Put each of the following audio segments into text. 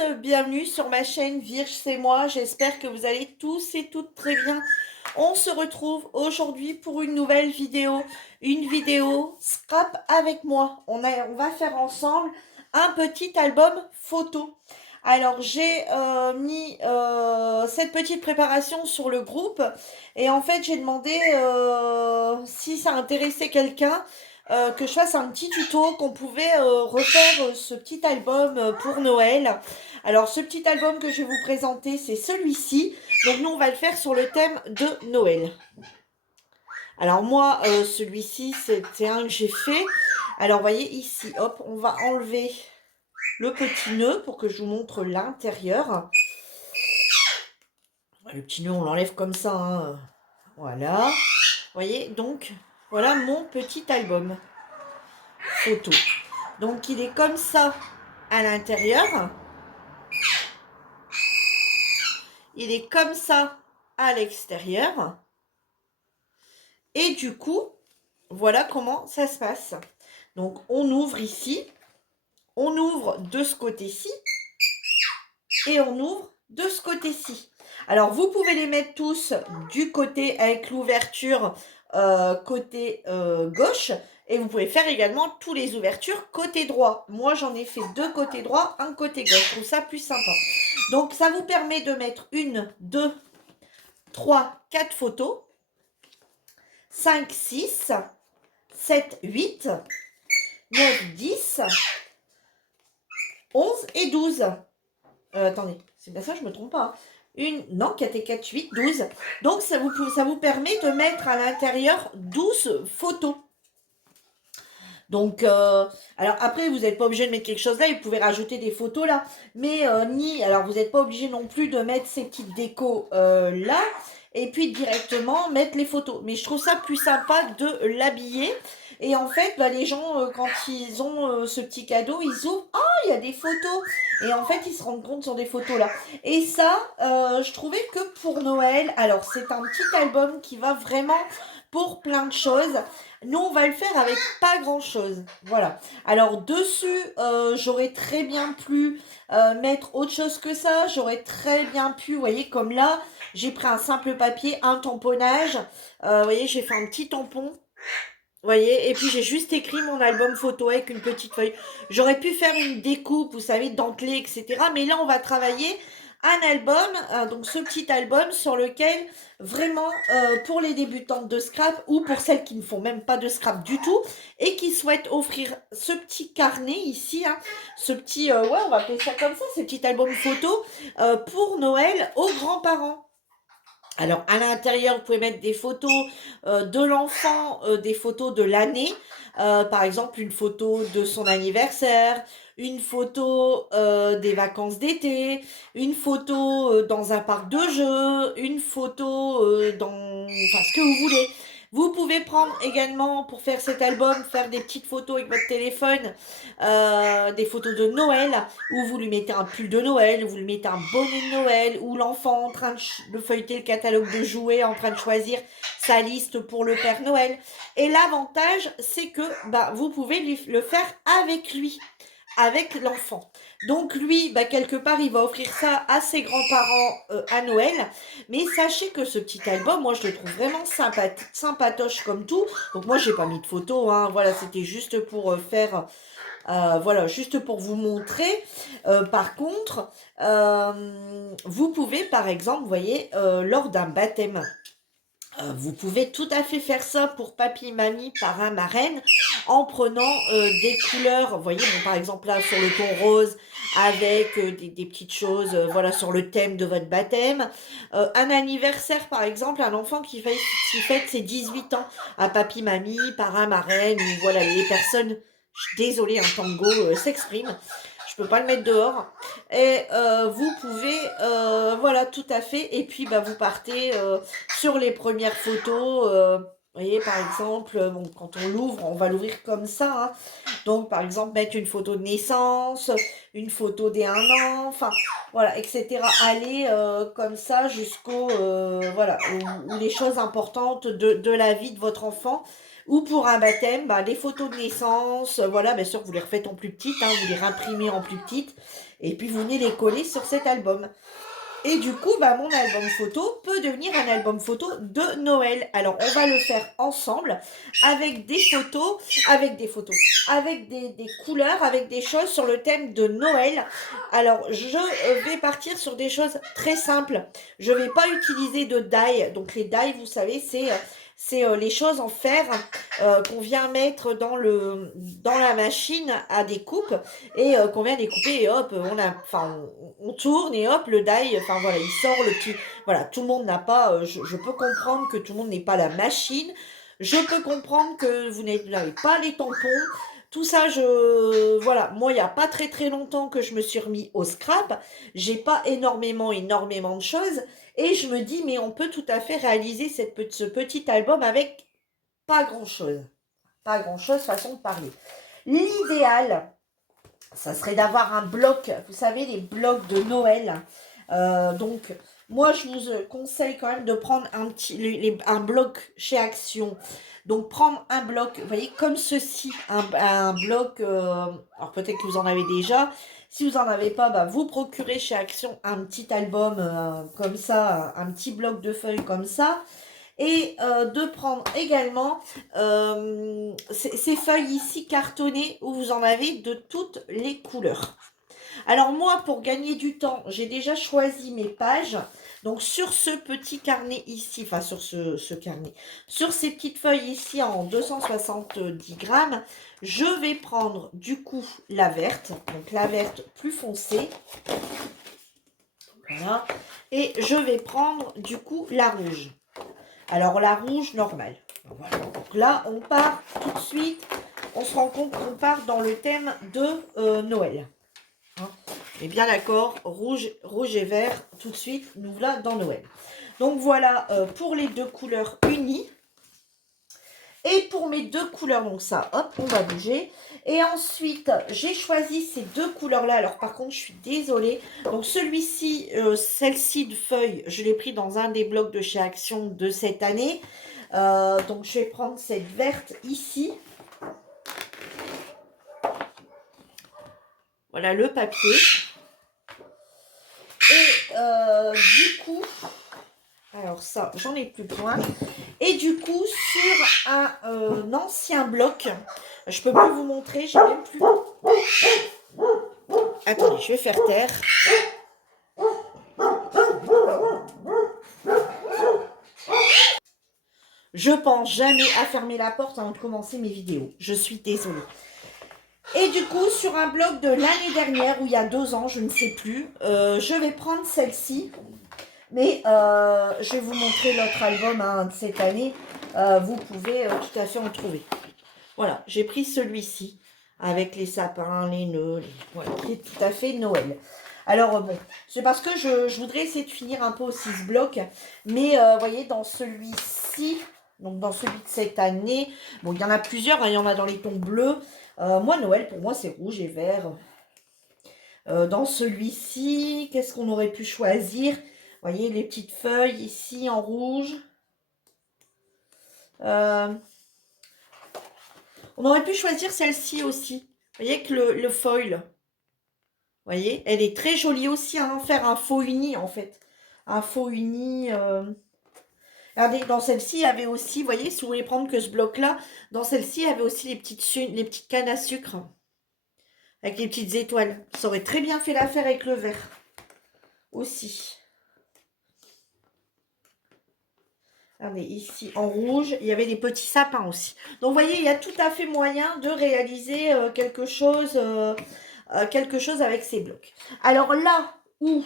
tous, bienvenue sur ma chaîne Virge c'est moi, j'espère que vous allez tous et toutes très bien. On se retrouve aujourd'hui pour une vidéo scrap avec moi. On va faire ensemble un petit album photo. Alors j'ai mis cette petite préparation sur le groupe et en fait j'ai demandé si ça intéressait quelqu'un que je fasse un petit tuto qu'on pouvait refaire ce petit album pour Noël. Alors ce petit album que je vais vous présenter, c'est celui-ci. Donc nous on va le faire sur le thème de Noël. Alors moi celui-ci c'est un que j'ai fait. Alors vous voyez ici, hop, on va enlever le petit nœud pour que je vous montre l'intérieur. Le petit nœud on l'enlève comme ça, hein. Voilà. Vous voyez, donc voilà mon petit album photo. Donc il est comme ça à l'intérieur. Il est comme ça à l'extérieur. Et du coup, voilà comment ça se passe. Donc on ouvre ici, on ouvre de ce côté-ci et on ouvre de ce côté-ci. Alors vous pouvez les mettre tous du côté avec l'ouverture côté gauche. Et vous pouvez faire également tous les ouvertures côté droit. Moi, j'en ai fait deux côté droit, un côté gauche. Je trouve ça plus sympa. Donc, ça vous permet de mettre 1, 2, 3, 4 photos. 5, 6, 7, 8, 9, 10, 11 et 12. Attendez, c'est bien ça, je ne me trompe pas. Non, 4 et 4, 8, 12. Donc, ça vous permet de mettre à l'intérieur 12 photos. Donc, alors après, vous n'êtes pas obligé de mettre quelque chose là, vous pouvez rajouter des photos là, mais alors vous n'êtes pas obligé non plus de mettre ces petites décos là, et puis directement mettre les photos. Mais je trouve ça plus sympa de l'habiller, et en fait, bah, les gens, quand ils ont ce petit cadeau, ils ouvrent, ah, il y a des photos, et en fait, ils se rendent compte sur des photos là. Et ça, je trouvais que pour Noël, alors c'est un petit album qui va vraiment pour plein de choses. Nous, on va le faire avec pas grand-chose. Voilà. Alors, dessus, j'aurais très bien pu mettre autre chose que ça. J'aurais très bien pu, vous voyez, comme là, j'ai pris un simple papier, un tamponnage. Vous voyez, j'ai fait un petit tampon. Vous voyez, et puis j'ai juste écrit mon album photo avec une petite feuille. J'aurais pu faire une découpe, vous savez, dentelée, etc. Mais là, on va travailler un album, donc ce petit album sur lequel vraiment pour les débutantes de scrap ou pour celles qui ne font même pas de scrap du tout et qui souhaitent offrir ce petit carnet ici, hein, ce petit, ouais, on va appeler ça comme ça, ce petit album photo pour Noël aux grands-parents. Alors, à l'intérieur, vous pouvez mettre des photos de l'enfant, des photos de l'année. Par exemple, une photo de son anniversaire, une photo des vacances d'été, une photo dans un parc de jeux, une photo dans... Enfin, ce que vous voulez. Vous pouvez prendre également, pour faire cet album, faire des petites photos avec votre téléphone, des photos de Noël, où vous lui mettez un pull de Noël, où vous lui mettez un bonnet de Noël, ou l'enfant en train de feuilleter le catalogue de jouets, en train de choisir sa liste pour le Père Noël. Et l'avantage, c'est que bah, vous pouvez le faire avec lui, avec l'enfant. Donc lui, bah, quelque part, il va offrir ça à ses grands-parents à Noël. Mais sachez que ce petit album, moi, je le trouve vraiment sympatoche comme tout. Donc moi, j'ai pas mis de photos, hein. Voilà, c'était juste pour faire... voilà, juste pour vous montrer. Par contre, vous pouvez, par exemple, vous voyez, lors d'un baptême, vous pouvez tout à fait faire ça pour papy, mamie, parrain, marraine, en prenant des couleurs, vous voyez, bon, par exemple là, sur le ton rose, avec des petites choses, voilà, sur le thème de votre baptême. Un anniversaire, par exemple, un enfant qui fête ses 18 ans, à papy, mamie, parrain, marraine, ou voilà, les personnes, je suis désolée, un tango s'exprime. Je peux pas le mettre dehors. Et vous pouvez, voilà, tout à fait. Et puis, bah, vous partez sur les premières photos. Vous voyez, par exemple, bon, quand on l'ouvre, on va l'ouvrir comme ça, hein. Donc, par exemple, mettre une photo de naissance, une photo des 1 an, enfin, voilà, etc. Aller comme ça jusqu'au, voilà, où les choses importantes de la vie de votre enfant. Ou pour un baptême, bah, les photos de naissance, voilà, bien sûr, vous les refaites en plus petites, hein, vous les imprimez en plus petites. Et puis, vous venez les coller sur cet album. Et du coup, bah, mon album photo peut devenir un album photo de Noël. Alors, on va le faire ensemble avec des photos, avec des couleurs, avec des choses sur le thème de Noël. Alors, je vais partir sur des choses très simples. Je ne vais pas utiliser de die. Donc, les die, vous savez, c'est les choses en fer qu'on vient mettre dans la machine à découpe et qu'on vient découper et hop, on tourne et hop, le die, enfin voilà, il sort le petit. Voilà, tout le monde n'a pas, je peux comprendre que tout le monde n'ait pas la machine, je peux comprendre que vous n'avez pas les tampons. Tout ça, voilà, moi, il n'y a pas très très longtemps que je me suis remis au scrap. J'ai pas énormément de choses. Et je me dis, mais on peut tout à fait réaliser ce petit album avec pas grand-chose. Pas grand-chose, façon de parler. L'idéal, ça serait d'avoir un bloc, vous savez, les blocs de Noël. Donc, moi, je vous conseille quand même de prendre un bloc chez Action. Donc, prendre un bloc, vous voyez, comme ceci, un bloc, alors peut-être que vous en avez déjà. Si vous n'en avez pas, bah, vous procurez chez Action un petit album comme ça, un petit bloc de feuilles comme ça. Et de prendre également ces feuilles ici cartonnées où vous en avez de toutes les couleurs. Alors moi, pour gagner du temps, j'ai déjà choisi mes pages. Donc sur ce petit carnet ici, enfin sur ce carnet, sur ces petites feuilles ici en 270 grammes, je vais prendre du coup la verte, donc la verte plus foncée. Voilà. Et je vais prendre du coup la rouge. Alors la rouge normale. Voilà. Donc là, on part tout de suite. On se rend compte qu'on part dans le thème de Noël. Hein, et bien d'accord, rouge et vert, tout de suite, nous voilà dans Noël. Donc voilà pour les deux couleurs unies. Et pour mes deux couleurs, donc ça, hop, on va bouger. Et ensuite, j'ai choisi ces deux couleurs-là. Alors par contre, je suis désolée. Donc celui-ci, celle-ci de feuille, je l'ai pris dans un des blocs de chez Action de cette année. Donc je vais prendre cette verte ici. Voilà le papier. Et du coup, alors ça, j'en ai plus besoin. Et du coup, sur un ancien bloc, je peux plus vous montrer, j'ai même plus. Attendez, je vais faire taire. Je pense jamais à fermer la porte avant de commencer mes vidéos. Je suis désolée. Et du coup, sur un bloc de l'année dernière, ou il y a 2 ans, je ne sais plus, je vais prendre celle-ci. Mais je vais vous montrer l'autre album hein, de cette année. Vous pouvez tout à fait en trouver. Voilà, j'ai pris celui-ci avec les sapins, les nœuds, voilà, qui est tout à fait Noël. Alors bon, c'est parce que je voudrais essayer de finir un peu aussi ce bloc. Mais vous voyez, dans celui-ci, donc dans celui de cette année, bon, il y en a plusieurs, hein, il y en a dans les tons bleus. Moi, Noël, pour moi, c'est rouge et vert. Dans celui-ci, qu'est-ce qu'on aurait pu choisir? Vous voyez les petites feuilles ici en rouge. On aurait pu choisir celle-ci aussi. Vous voyez que le foil, vous voyez, elle est très jolie aussi. Hein, faire un faux uni en fait. Un faux uni. Regardez, dans celle-ci, il y avait aussi, vous voyez, si vous voulez prendre que ce bloc-là, dans celle-ci, il y avait aussi les petites cannes à sucre. Avec les petites étoiles. Ça aurait très bien fait l'affaire avec le vert. Aussi. Regardez, ici en rouge, il y avait des petits sapins aussi. Donc, vous voyez, il y a tout à fait moyen de réaliser quelque chose avec ces blocs. Alors là où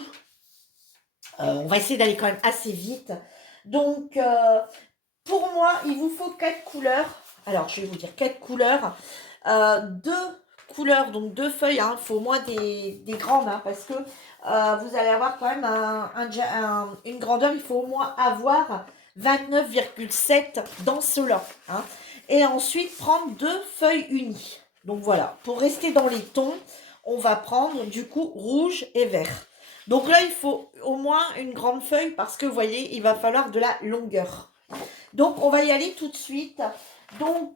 on va essayer d'aller quand même assez vite. Donc, pour moi, il vous faut 4 couleurs. Alors, je vais vous dire 4 couleurs. 2 couleurs, donc 2 feuilles. Il faut au moins des grandes hein, parce que vous allez avoir quand même une grandeur. Il faut au moins avoir 29,7 dans cela. Hein. Et ensuite, prendre 2 feuilles unies. Donc voilà, pour rester dans les tons, on va prendre du coup rouge et vert. Donc là, il faut au moins une grande feuille parce que vous voyez, il va falloir de la longueur. Donc, on va y aller tout de suite. Donc,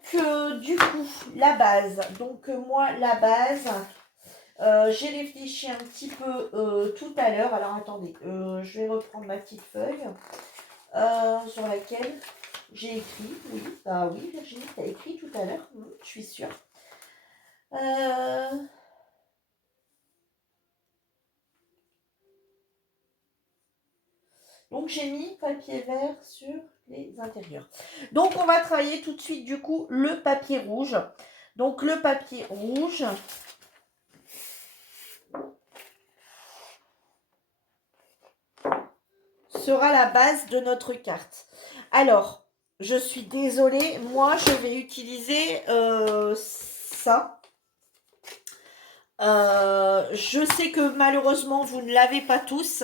du coup, la base. Donc, moi, la base, J'ai réfléchi un petit peu tout à l'heure. Alors attendez, je vais reprendre ma petite feuille sur laquelle j'ai écrit. Oui, bah oui, Virginie, tu as écrit tout à l'heure, je suis sûre. Donc j'ai mis papier vert sur les intérieurs. Donc on va travailler tout de suite du coup le papier rouge. Donc le papier rouge, sera la base de notre carte. Alors, je suis désolée, moi je vais utiliser ça. Je sais que malheureusement vous ne l'avez pas tous.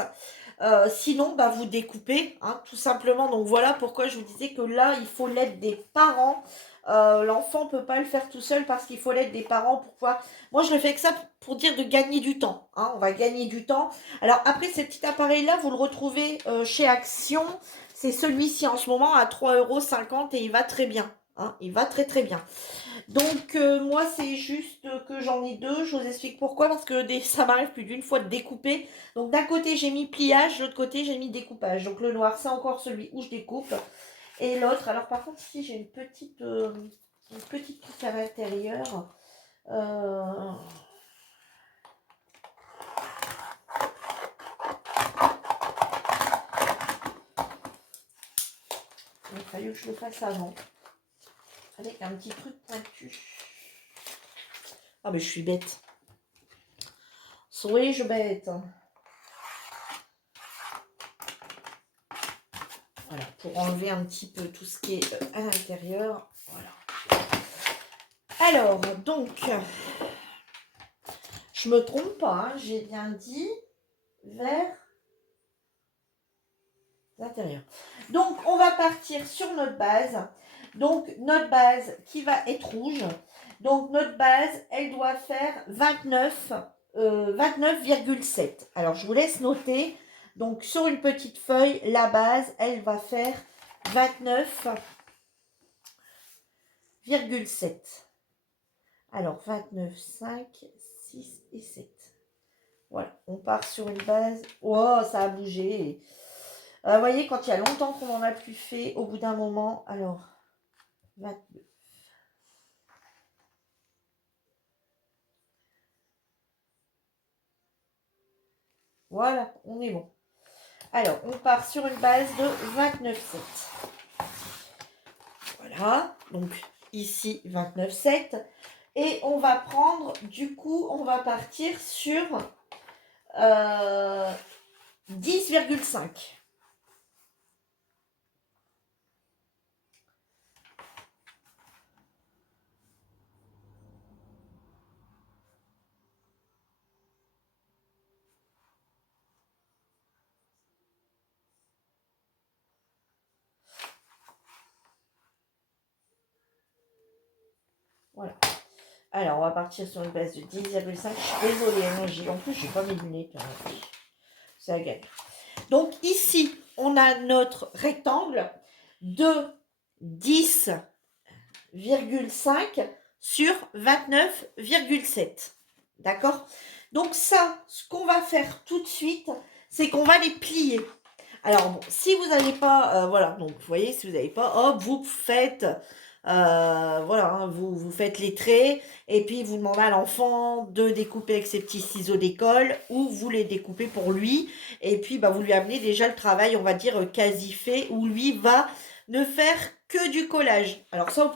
Sinon, bah, vous découpez, hein, tout simplement. Donc voilà pourquoi je vous disais que là, il faut l'aide des parents. L'enfant ne peut pas le faire tout seul parce qu'il faut l'aide des parents pour pouvoir... Moi, je le fais que ça pour dire de gagner du temps. Hein, on va gagner du temps. Alors après, ce petit appareil-là, vous le retrouvez chez Action. C'est celui-ci en ce moment à 3,50 € et il va très bien. Hein, il va très très bien. Donc moi c'est juste que j'en ai deux, je vous explique pourquoi, parce que ça m'arrive plus d'une fois de découper. Donc d'un côté j'ai mis pliage, de l'autre côté j'ai mis découpage. Donc le noir c'est encore celui où je découpe. Et l'autre, alors par contre ici j'ai une petite touche à l'intérieur. Il a fallu que je le fasse avant. Avec un petit truc pointu. Ah mais je suis bête. Suis-je bête? Voilà, pour enlever un petit peu tout ce qui est à l'intérieur. Voilà. Alors, donc, je me trompe pas, hein, j'ai bien dit vers l'intérieur. Donc, on va partir sur notre base. Donc, notre base qui va être rouge. Donc, notre base, elle doit faire 29,7. Alors, je vous laisse noter. Donc, sur une petite feuille, la base, elle va faire 29,7. Alors, 29, 5, 6 et 7. Voilà, on part sur une base. Oh, ça a bougé. Vous voyez, quand il y a longtemps qu'on n'en a plus fait, au bout d'un moment, alors, 22. Voilà, on est bon. Alors, on part sur une base de 29,7. Voilà, donc ici 29,7. Et on va prendre, du coup, on va partir sur 10,5. Voilà. Alors, on va partir sur une base de 10,5. Je suis désolée, hein, en plus, je n'ai pas mes lunettes. Hein. C'est la galère. Donc, ici, on a notre rectangle de 10,5 sur 29,7. D'accord? Donc ça, ce qu'on va faire tout de suite, c'est qu'on va les plier. Alors, bon, si vous n'avez pas, voilà, donc vous voyez, si vous n'avez pas, hop, vous faites, voilà, hein, vous faites les traits, et puis vous demandez à l'enfant de découper avec ses petits ciseaux d'école, ou vous les découpez pour lui, et puis bah, vous lui amenez déjà le travail, on va dire, quasi fait, où lui va ne faire que du collage. Alors ça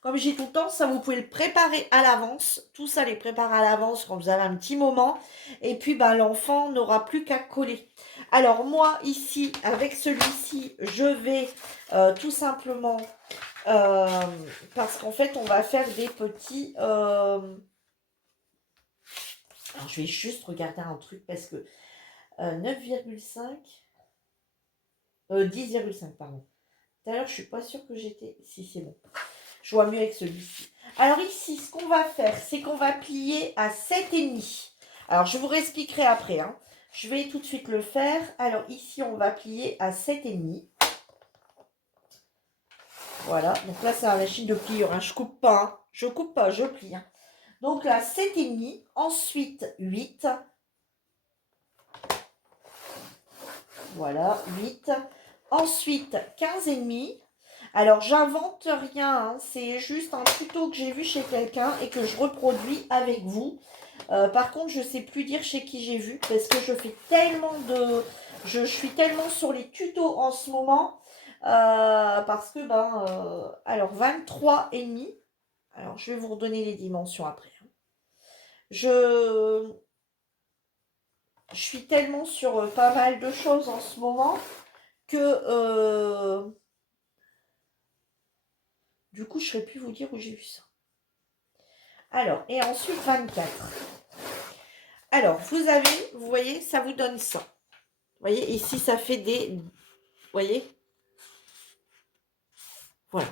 comme j'ai tout le temps, ça vous pouvez le préparer à l'avance, tout ça les prépare à l'avance quand vous avez un petit moment, et puis bah, l'enfant n'aura plus qu'à coller. Alors moi ici avec celui-ci je vais tout simplement parce qu'en fait on va faire des petits alors je vais juste regarder un truc parce que 9,5 10,5 pardon. Tout à l'heure je suis pas sûre que j'étais, si c'est bon, je vois mieux avec celui-ci. Alors ici ce qu'on va faire c'est qu'on va plier à 7,5. Alors je vous réexpliquerai après hein. Je vais tout de suite le faire. Alors ici, on va plier à 7,5. Voilà. Donc là, c'est la machine de pliure. Hein. Je coupe pas. Hein. Je coupe pas, je plie. Hein. Donc là, 7,5. Ensuite, 8. Voilà, 8. Ensuite, 15,5. Alors, j'invente rien, hein, c'est juste un tuto que j'ai vu chez quelqu'un et que je reproduis avec vous. Par contre, je ne sais plus dire chez qui j'ai vu parce que je fais tellement de... Je suis tellement sur les tutos en ce moment parce que, alors, 23,5. Alors, je vais vous redonner les dimensions après. Je suis tellement sur pas mal de choses en ce moment que du coup, je ne saurais plus vous dire où j'ai vu ça. Alors, et ensuite 24. Alors, vous voyez, ça vous donne ça. Vous voyez, ici, ça fait des... Vous voyez? Voilà.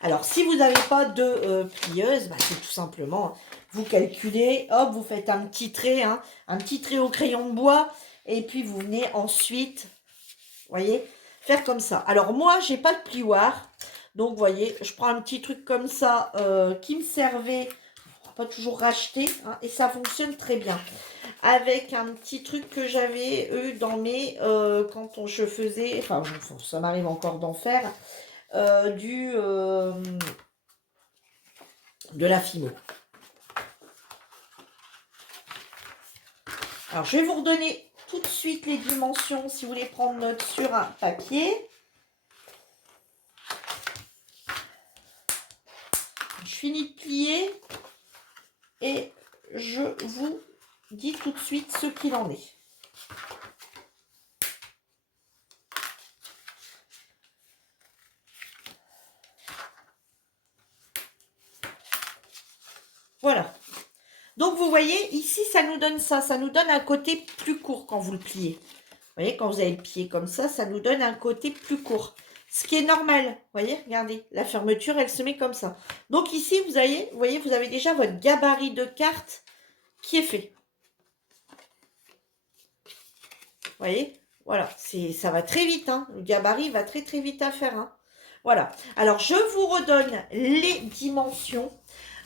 Alors, si vous n'avez pas de plieuse, c'est tout simplement, vous calculez, hop, vous faites un petit trait, hein, un petit trait au crayon de bois, et puis vous venez ensuite, vous voyez, faire comme ça. Alors, moi, j'ai pas de plioir, donc, vous voyez, je prends un petit truc comme ça qui me servait, pas toujours racheter, hein, et ça fonctionne très bien. Avec un petit truc que j'avais eu dans mes... quand je faisais... Enfin, ça m'arrive encore d'en faire. De la fimo. Alors, je vais vous redonner tout de suite les dimensions si vous voulez prendre note sur un papier. Je finis de plier et je vous dis tout de suite ce qu'il en est. Voilà. Donc, vous voyez, ici, ça nous donne ça. Ça nous donne un côté plus court quand vous le pliez. Vous voyez, quand vous avez le pied comme ça nous donne un côté plus court. Ce qui est normal. Vous voyez, regardez, la fermeture, elle se met comme ça. Donc ici, vous voyez, vous avez déjà votre gabarit de carte qui est fait. Vous voyez, voilà, ça va très vite. Hein. Le gabarit va très très vite à faire. Hein. Voilà. Alors, je vous redonne les dimensions.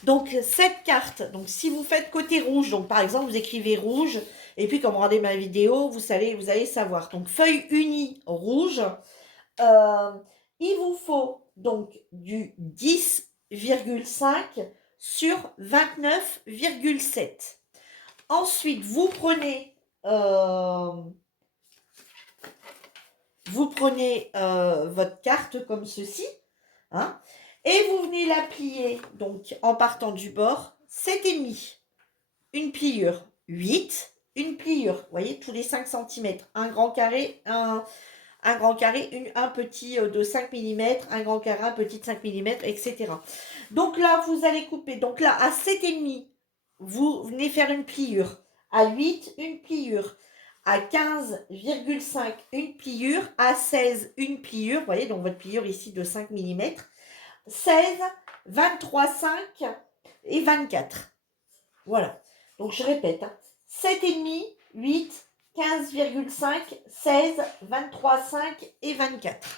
Donc, cette carte, donc si vous faites côté rouge, donc par exemple, vous écrivez rouge, et puis quand vous regardez ma vidéo, vous allez savoir. Donc, feuille unie rouge, il vous faut donc du 10,5 sur 29,7. Ensuite, vous prenez votre carte comme ceci, hein, et vous venez la plier donc en partant du bord 7,5, une pliure 8, une pliure, vous voyez, tous les 5 cm, un grand carré, un grand carré, un petit de 5 mm, un grand carré, un petit de 5 mm, etc. Donc là, vous allez couper. Donc là, à 7,5, vous venez faire une pliure. À 8, une pliure. À 15,5, une pliure. À 16, une pliure. Vous voyez, donc votre pliure ici de 5 mm. 16, 23,5 et 24. Voilà. Donc je répète. 7,5, 8, 15,5, 16, 23,5 et 24.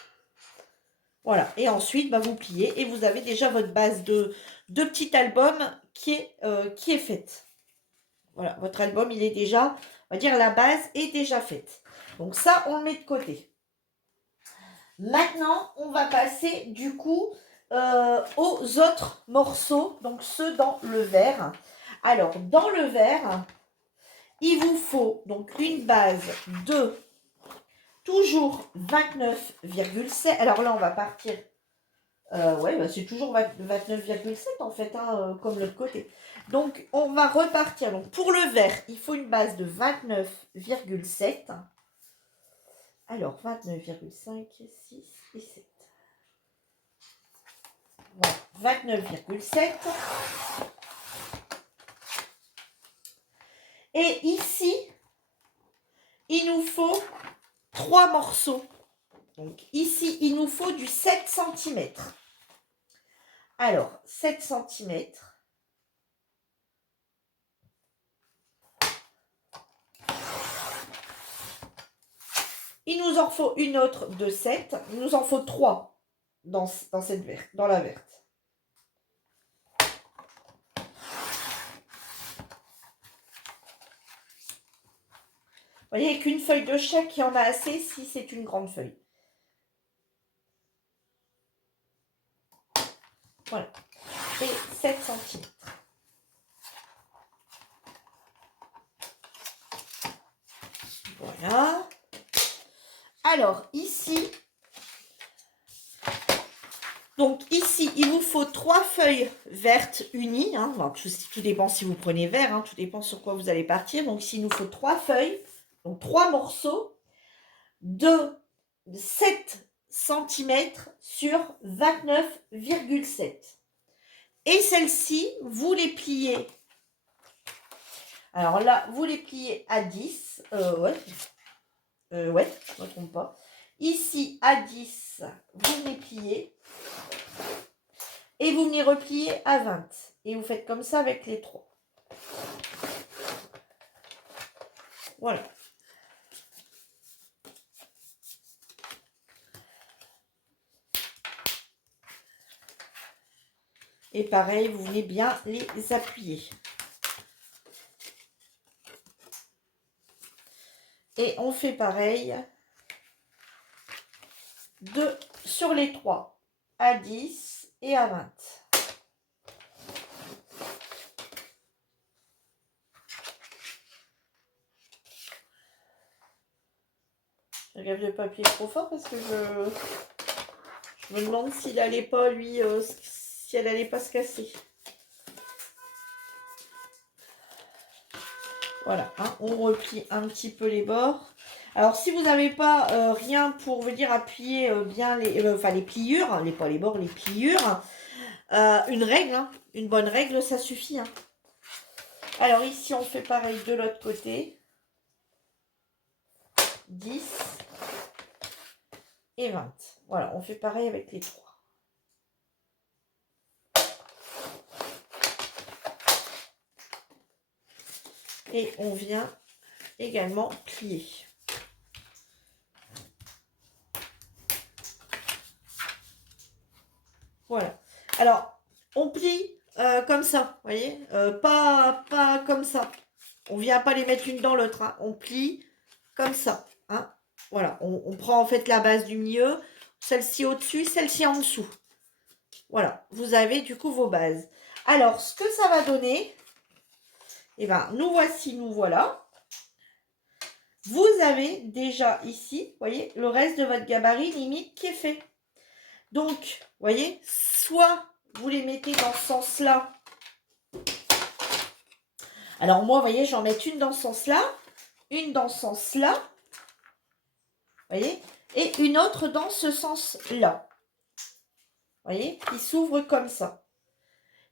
Voilà. Et ensuite, vous pliez et vous avez déjà votre base de petit album qui est faite. Voilà. Votre album, il est déjà, on va dire, la base est déjà faite. Donc ça, on le met de côté. Maintenant, on va passer du coup aux autres morceaux, donc ceux dans le verre. Alors, dans le verre, il vous faut donc une base de toujours 29,7. Alors là, on va partir. C'est toujours 29,7 en fait, hein, comme l'autre côté. Donc, on va repartir. Donc, pour le vert, il faut une base de 29,7. Alors, 29,5, 6 et 7. Voilà, 29,7. Et ici, il nous faut 3 morceaux. Donc ici, il nous faut du 7 cm. Alors, 7 cm. Il nous en faut une autre de 7. Il nous en faut 3 dans la verte. voyez, avec une feuille de chèque, il y en a assez si c'est une grande feuille. Voilà. Et 7 cm. Voilà. Alors, ici, donc ici, il vous faut 3 feuilles vertes unies. Hein. Bon, tout dépend si vous prenez vert, hein, tout dépend sur quoi vous allez partir. Donc, ici, il nous faut 3 feuilles, donc 3 morceaux de 7 cm sur 29,7. Et celles-ci, vous les pliez. Alors là, vous les pliez à 10. Ouais, je ne me trompe pas. Ici, à 10, vous les pliez. Et vous venez replier à 20. Et vous faites comme ça avec les 3. Voilà. Et pareil, vous venez bien les appuyer. Et on fait pareil sur les 3, à 10 et à 20. Je regarde le papier trop fort parce que je me demande s'il allait pas, lui, si elle allait pas se casser. Voilà, hein, on replie un petit peu les bords. Alors, si vous n'avez pas rien pour venir appuyer bien les pliures, pas les bords, les pliures, une règle, hein, une bonne règle, ça suffit. Hein. Alors, ici, on fait pareil de l'autre côté. 10 et 20. Voilà, on fait pareil avec les 3. Et on vient également plier. Voilà. Alors, on plie comme ça, vous voyez, pas comme ça. On vient pas les mettre une dans l'autre. Hein. On plie comme ça. Hein. Voilà, on prend en fait la base du milieu, celle-ci au-dessus, celle-ci en dessous. Voilà, vous avez du coup vos bases. Alors, ce que ça va donner, eh ben, nous voici, nous voilà. Vous avez déjà ici, vous voyez, le reste de votre gabarit limite qui est fait. Donc, vous voyez, soit vous les mettez dans ce sens-là. Alors moi, vous voyez, j'en mets une dans ce sens-là, une dans ce sens-là, vous voyez, et une autre dans ce sens-là. Vous voyez, qui s'ouvre comme ça.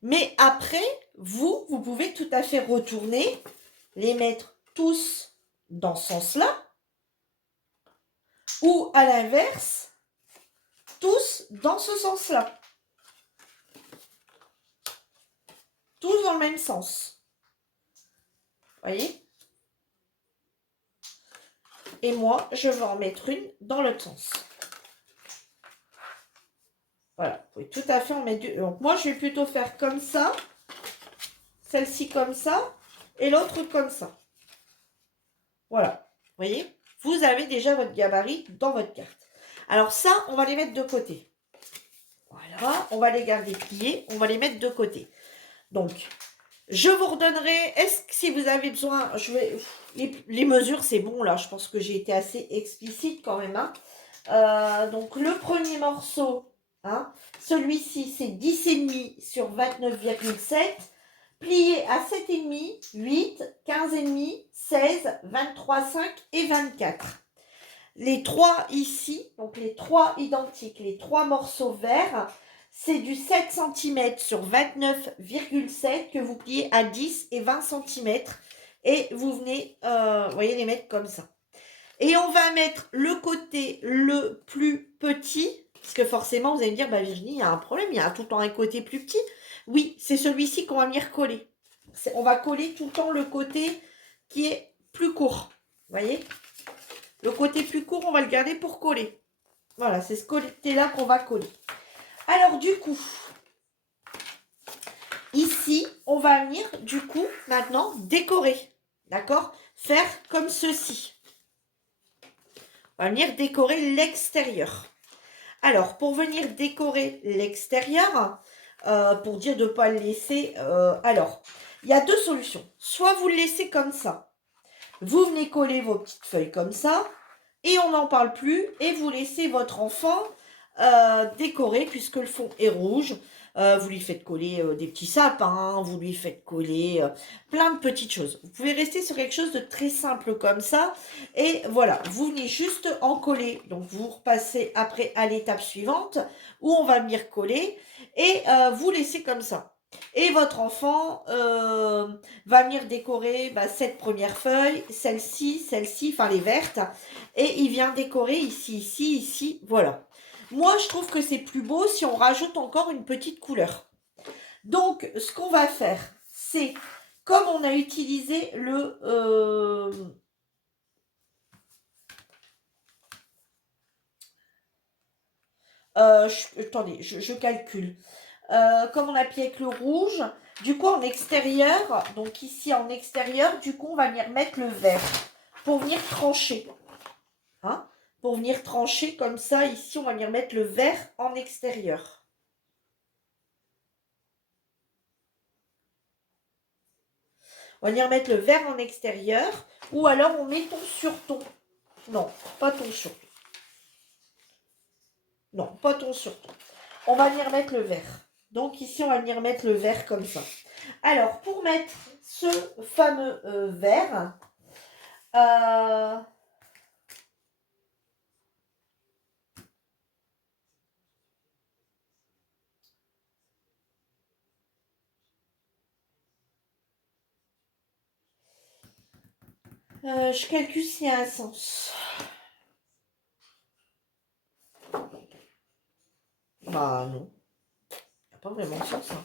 Mais après, vous pouvez tout à fait retourner, les mettre tous dans ce sens-là, ou à l'inverse, tous dans ce sens-là. Tous dans le même sens. Vous voyez? Et moi, je vais en mettre une dans l'autre sens. Voilà, vous pouvez tout à fait en mettre deux. Donc moi, je vais plutôt faire comme ça, celle-ci comme ça, et l'autre comme ça. Voilà, vous voyez? Vous avez déjà votre gabarit dans votre carte. Alors ça, on va les mettre de côté. Voilà, on va les garder pliés, on va les mettre de côté. Donc, je vous redonnerai, est-ce que si vous avez besoin, les mesures, c'est bon là, je pense que j'ai été assez explicite quand même. Hein. Donc, le premier morceau, hein, celui-ci, c'est 10,5 sur 29,7, plié à 7,5, 8, 15,5, 16, 23,5 et 24. Les 3 ici, donc les 3 identiques, les 3 morceaux verts, c'est du 7 cm sur 29,7 que vous pliez à 10 et 20 cm. Et vous venez, vous voyez, les mettre comme ça. Et on va mettre le côté le plus petit, parce que forcément, vous allez me dire, bah Virginie, il y a un problème, il y a tout le temps un côté plus petit. Oui, c'est celui-ci qu'on va venir coller. On va coller tout le temps le côté qui est plus court. Vous voyez ? Le côté plus court, on va le garder pour coller. Voilà, c'est ce côté-là qu'on va coller. Alors, du coup, ici, on va venir, du coup, maintenant, décorer. D'accord? Faire comme ceci. On va venir décorer l'extérieur. Alors, pour venir décorer l'extérieur, pour dire de ne pas le laisser... alors, il y a deux solutions. Soit vous le laissez comme ça. Vous venez coller vos petites feuilles comme ça. Et on n'en parle plus. Et vous laissez votre enfant décorer puisque le fond est rouge. Vous lui faites coller des petits sapins, vous lui faites coller plein de petites choses. Vous pouvez rester sur quelque chose de très simple comme ça. Et voilà, vous venez juste en coller. Donc vous repassez après à l'étape suivante où on va venir coller et vous laissez comme ça. Et votre enfant va venir décorer cette première feuille, celle-ci, enfin les vertes. Et il vient décorer ici, ici, ici, voilà. Moi, je trouve que c'est plus beau si on rajoute encore une petite couleur. Donc, ce qu'on va faire, c'est, comme on a utilisé le... attendez, je calcule. Comme on appuie avec le rouge, du coup, en extérieur, donc ici en extérieur, du coup, on va venir mettre le vert pour venir trancher. Hein, pour venir trancher comme ça, ici, on va venir mettre le vert en extérieur. On va venir mettre le vert en extérieur. Ou alors, on met ton sur ton. Non, pas ton sur ton. Non, pas ton sur ton. On va venir mettre le vert. Donc, ici, on va venir mettre le vert comme ça. Alors, pour mettre ce fameux vert, je calcule s'il y a un sens. Bah non. Il n'y a pas vraiment de sens. Hein.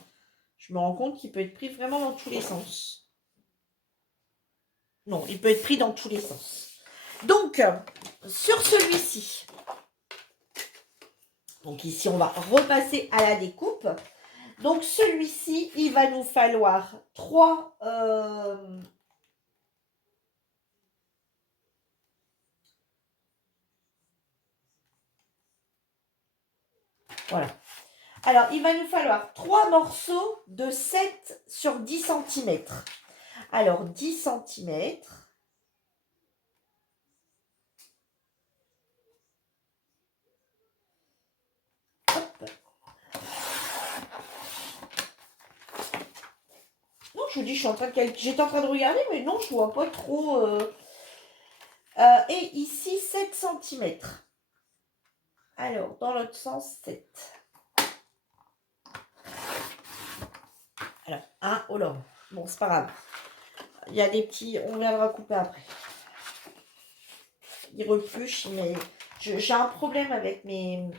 Je me rends compte qu'il peut être pris vraiment dans tous les sens. Non, il peut être pris dans tous les sens. Donc, sur celui-ci, donc ici, on va repasser à la découpe. Donc, celui-ci, il va nous falloir 3... voilà. Alors, il va nous falloir 3 morceaux de 7 sur 10 cm. Alors, 10 cm. Hop. Non, je vous dis, j'étais en train de regarder, mais non, je vois pas trop. Et ici, 7 cm. Alors, dans l'autre sens, 7. Alors, 1, oh là. Bon, c'est pas grave. Il y a des petits, on viendra couper après. Il repluche, mais j'ai un problème avec mes...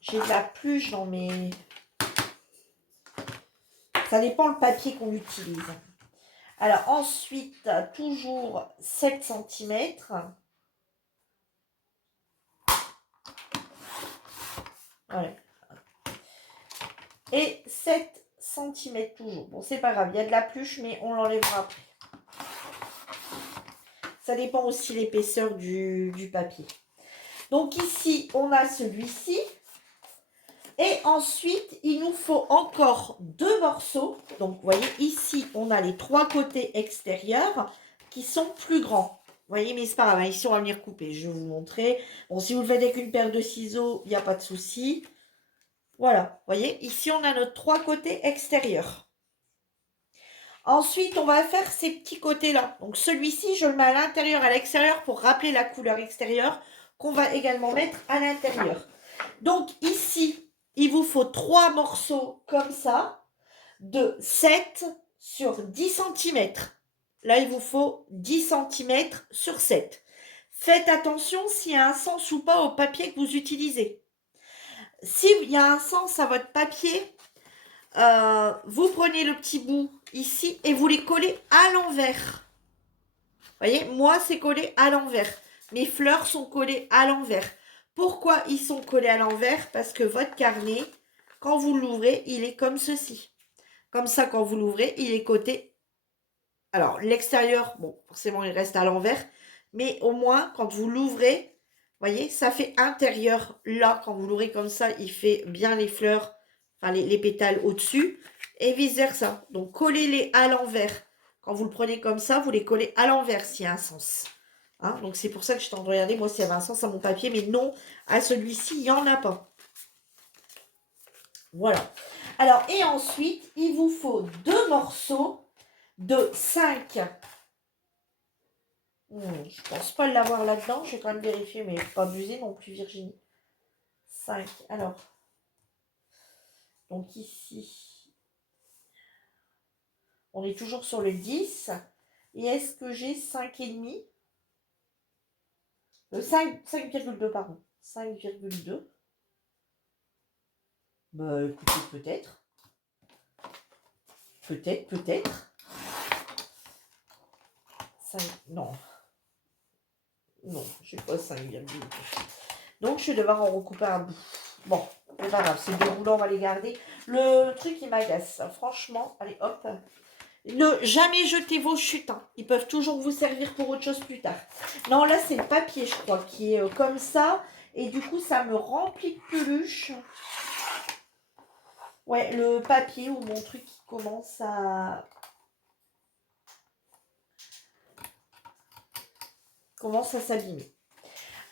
J'ai de la pluche dans mes... Ça dépend le papier qu'on utilise. Alors ensuite, toujours 7 cm. Voilà. Et 7 cm toujours. Bon, c'est pas grave, il y a de la pluche, mais on l'enlèvera après. Ça dépend aussi l'épaisseur du papier. Donc ici, on a celui-ci. Et ensuite, il nous faut encore 2 morceaux. Donc, vous voyez, ici, on a les 3 côtés extérieurs qui sont plus grands. Vous voyez, mais c'est pas grave. Ici, on va venir couper. Je vais vous montrer. Bon, si vous le faites avec une paire de ciseaux, il n'y a pas de souci. Voilà. Vous voyez, ici, on a nos 3 côtés extérieurs. Ensuite, on va faire ces petits côtés-là. Donc, celui-ci, je le mets à l'intérieur, à l'extérieur pour rappeler la couleur extérieure qu'on va également mettre à l'intérieur. Donc, ici, il vous faut 3 morceaux comme ça, de 7 sur 10 cm. Là, il vous faut 10 cm sur 7. Faites attention s'il y a un sens ou pas au papier que vous utilisez. S'il y a un sens à votre papier, vous prenez le petit bout ici et vous les collez à l'envers. Vous voyez, moi, c'est collé à l'envers. Mes fleurs sont collées à l'envers. Pourquoi ils sont collés à l'envers? Parce que votre carnet, quand vous l'ouvrez, il est comme ceci. Comme ça, quand vous l'ouvrez, il est coté. Alors, l'extérieur, bon, forcément, il reste à l'envers. Mais au moins, quand vous l'ouvrez, voyez, ça fait intérieur. Là, quand vous l'ouvrez comme ça, il fait bien les fleurs, enfin les pétales au-dessus. Et vice-versa. Donc, collez-les à l'envers. Quand vous le prenez comme ça, vous les collez à l'envers s'il y a un sens. Hein, donc, c'est pour ça que je t'en regarder, moi, s'il y avait un sens à mon papier. Mais non, à celui-ci, il n'y en a pas. Voilà. Alors, et ensuite, il vous faut 2 morceaux de 5. Je pense pas l'avoir là-dedans. Je vais quand même vérifier, mais pas abuser non plus, Virginie. 5. Alors, donc ici, on est toujours sur le 10. Et est-ce que j'ai 5,5 5,2, pardon. 5,2. Bah, écoutez, peut-être. Peut-être. 5, non. Non, je n'ai pas 5,2. Donc, je vais devoir en recouper un bout. Bon, c'est pas grave, c'est déroulant, on va les garder. Le truc, il m'agace. Franchement, allez, hop. Ne jamais jeter vos chutes. Hein. Ils peuvent toujours vous servir pour autre chose plus tard. Non, là, c'est le papier, je crois, qui est comme ça. Et du coup, ça me remplit de peluche. Ouais, le papier ou mon truc qui commence à s'abîmer.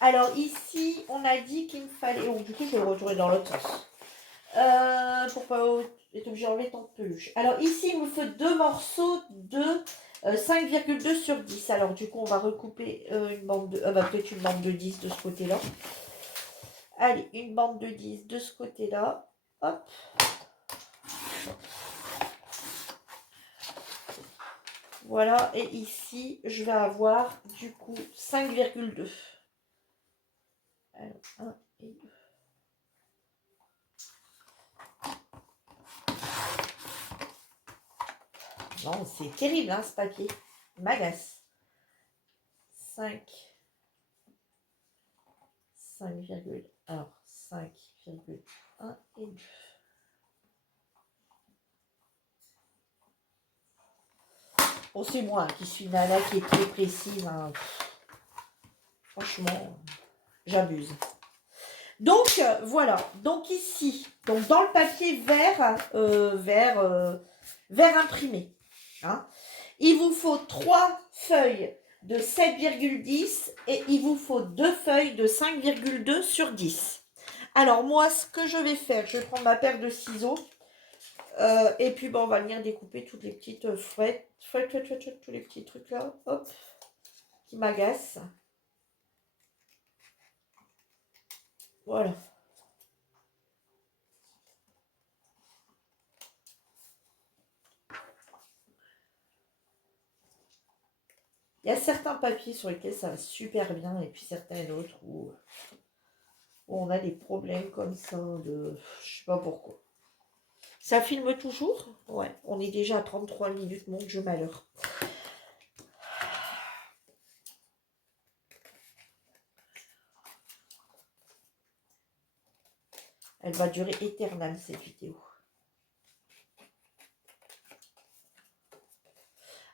Alors ici, on a dit qu'il me fallait... Oh, du coup, je vais le retourner dans l'autre sens. Pour pas être obligé d'enlever tant de peluche. Alors ici, il me faut 2 morceaux de 5,2 sur 10. Alors du coup, on va recouper une bande de... peut-être une bande de 10 de ce côté-là. Allez, une bande de 10 de ce côté-là. Hop. Voilà, et ici, je vais avoir du coup 5,2. Alors, 1 et 2. Non, c'est terrible, hein, ce papier. Il m'agace. 5. 5,1 et 2. Bon, c'est moi qui suis nana, qui est très précise. Hein. Franchement, j'abuse. Donc, voilà. Donc ici, donc dans le papier vert imprimé, hein, il vous faut 3 feuilles de 7,10 et il vous faut 2 feuilles de 5,2 sur 10. Alors, moi, ce que je vais faire, je vais prendre ma paire de ciseaux et puis, bon, on va venir découper toutes les petites fouettes, tous les petits trucs là, hop, qui m'agacent. Voilà. Il y a certains papiers sur lesquels ça va super bien et puis certains autres où on a des problèmes comme ça de... Je sais pas pourquoi. Ça filme toujours? Ouais, on est déjà à 33 minutes, mon Dieu malheur. Elle va durer éternelle cette vidéo.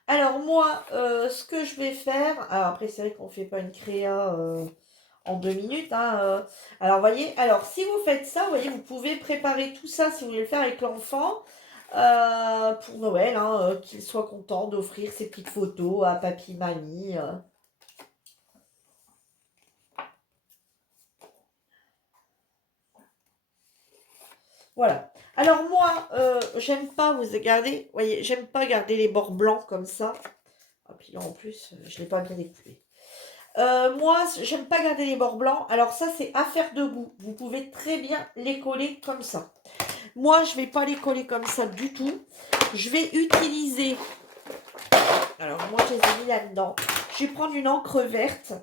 Alors moi, ce que je vais faire... Alors après, c'est vrai qu'on ne fait pas une créa en 2 minutes. Hein, alors, voyez, alors si vous faites ça, vous voyez, vous pouvez préparer tout ça si vous voulez le faire avec l'enfant pour Noël, hein, qu'il soit content d'offrir ses petites photos à papy, mamie. Voilà. Alors moi, j'aime pas, vous regardez, voyez, j'aime pas garder les bords blancs comme ça. Et puis là, en plus, je l'ai pas bien découpé. Moi, j'aime pas garder les bords blancs. Alors ça, c'est affaire de goût. Vous pouvez très bien les coller comme ça. Moi, je vais pas les coller comme ça du tout. Je vais utiliser... Alors, moi, je les ai mis là-dedans. Je vais prendre une encre verte.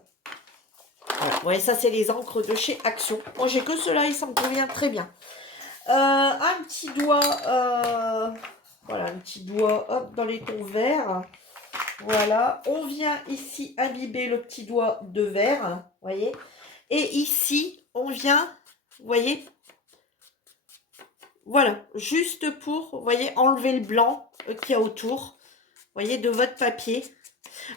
Voilà. Vous voyez, ça, c'est les encres de chez Action. Moi, j'ai que ceux-là, ils s'en conviennent très bien. Un petit doigt... voilà, un petit doigt, hop, dans les tons verts. Voilà, on vient ici imbiber le petit doigt de vert, voyez. Et ici, on vient, vous Voilà, juste pour, vous voyez, enlever le blanc qu'il y a autour, vous voyez, de votre papier.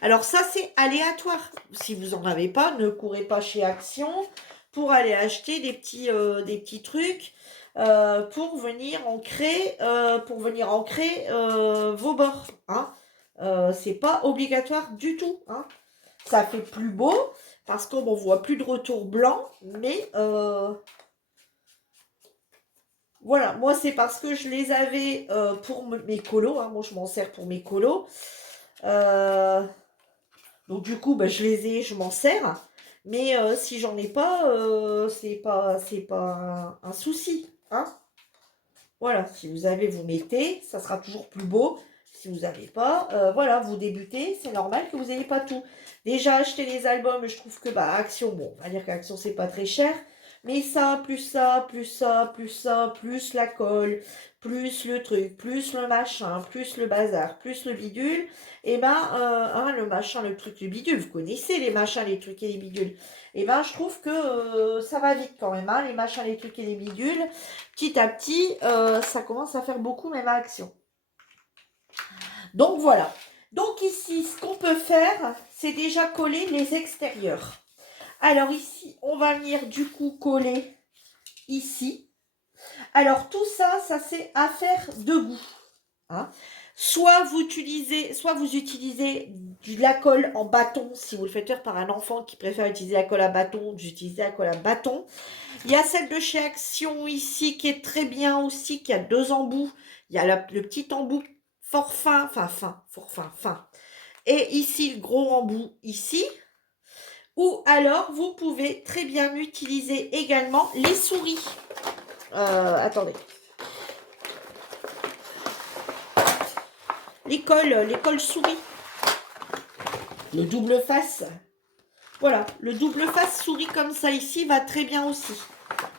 Alors ça, c'est aléatoire. Si vous n'en avez pas, ne courez pas chez Action pour aller acheter des petits trucs pour venir ancrer, vos bords. Hein. C'est pas obligatoire du tout. Hein. Ça fait plus beau parce qu'on ne voit plus de retour blanc, mais voilà, moi c'est parce que je les avais pour mes colos. Hein. Moi je m'en sers pour mes colos. Donc du coup, bah, je les ai, je m'en sers. Mais si j'en ai pas, c'est pas un souci. Hein. Voilà, si vous avez, vous mettez, ça sera toujours plus beau. Si vous n'avez pas, voilà, vous débutez, c'est normal que vous n'ayez pas tout. Déjà, acheter les albums, je trouve que, bah, Action, bon, on va dire qu'Action, c'est pas très cher. Mais ça, plus ça, plus ça, plus ça, plus la colle, plus le truc, plus le machin, plus le bazar, plus le bidule, et ben, hein, le machin, le truc, le bidule, vous connaissez les machins, les trucs et les bidules. Et ben, je trouve que ça va vite quand même, hein, les machins, les trucs et les bidules. Petit à petit, ça commence à faire beaucoup même à Action. Donc voilà. Donc ici, ce qu'on peut faire, c'est déjà coller les extérieurs. Alors ici, on va venir du coup coller ici. Alors tout ça, ça c'est à faire debout. Hein. Soit vous utilisez de la colle en bâton, si vous le faites faire par un enfant qui préfère utiliser la colle à bâton, j'utilise la colle à bâton. Il y a celle de chez Action ici qui est très bien aussi, qui a 2 embouts. Il y a le petit embout fort fin, fort fin. Et ici, le gros embout ici. Ou alors, vous pouvez très bien utiliser également les souris. Attendez. Les colles souris. Le double face. Voilà, le double face souris comme ça ici va très bien aussi.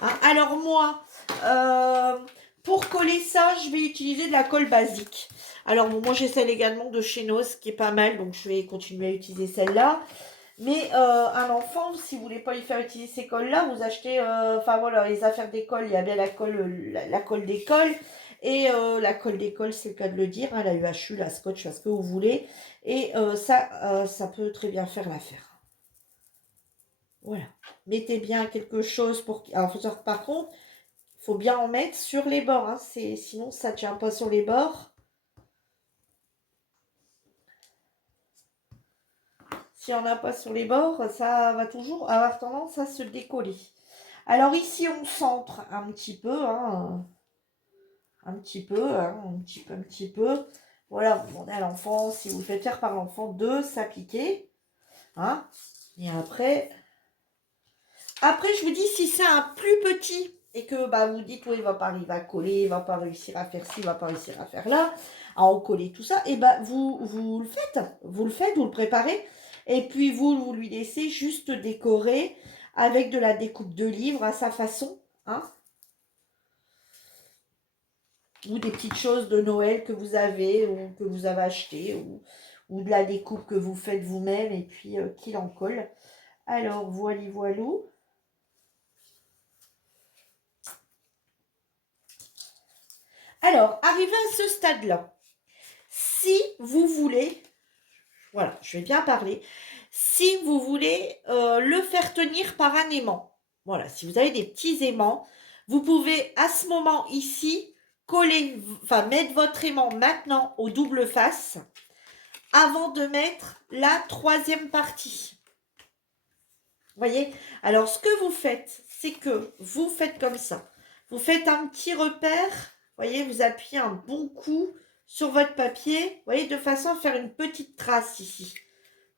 Hein, alors moi, pour coller ça, je vais utiliser de la colle basique. Alors bon, moi j'ai celle également de chez Noz qui est pas mal, donc je vais continuer à utiliser celle-là. Mais un enfant, si vous voulez pas lui faire utiliser ces colles-là, vous achetez, enfin voilà, les affaires d'école, il y a bien la colle d'école. Et la colle d'école, c'est le cas de le dire, hein, la UHU, la Scotch, ce que vous voulez. Et ça peut très bien faire l'affaire. Voilà. Mettez bien quelque chose pour... Alors, par contre, il faut bien en mettre sur les bords. Hein. Sinon, ça ne tient pas sur les bords. Si on n'a pas sur les bords, ça va toujours avoir tendance à se décoller. Alors ici, on centre un petit peu. Hein. Un petit peu. Voilà, vous demandez à l'enfant, si vous le faites faire par l'enfant, de s'appliquer. Hein. Et après, je vous dis, si c'est un plus petit et que bah, vous dites, oui, il va coller, il va pas réussir à faire ci, il va pas réussir à faire là, à en coller tout ça, et bah, vous le faites, vous le préparez, et puis vous lui laissez juste décorer avec de la découpe de livres à sa façon, hein, ou des petites choses de Noël que vous avez, ou que vous avez acheté, ou de la découpe que vous faites vous-même, et puis qu'il en colle. Alors, voilou. Alors, arrivé à ce stade-là, si vous voulez, voilà, je vais bien parler, si vous voulez le faire tenir par un aimant, voilà, si vous avez des petits aimants, vous pouvez à ce moment ici mettre votre aimant maintenant au double face avant de mettre la troisième partie. Vous voyez? Alors, ce que vous faites, c'est que vous faites comme ça. Vous faites un petit repère. Vous voyez, vous appuyez un bon coup sur votre papier. Vous voyez, de façon à faire une petite trace ici.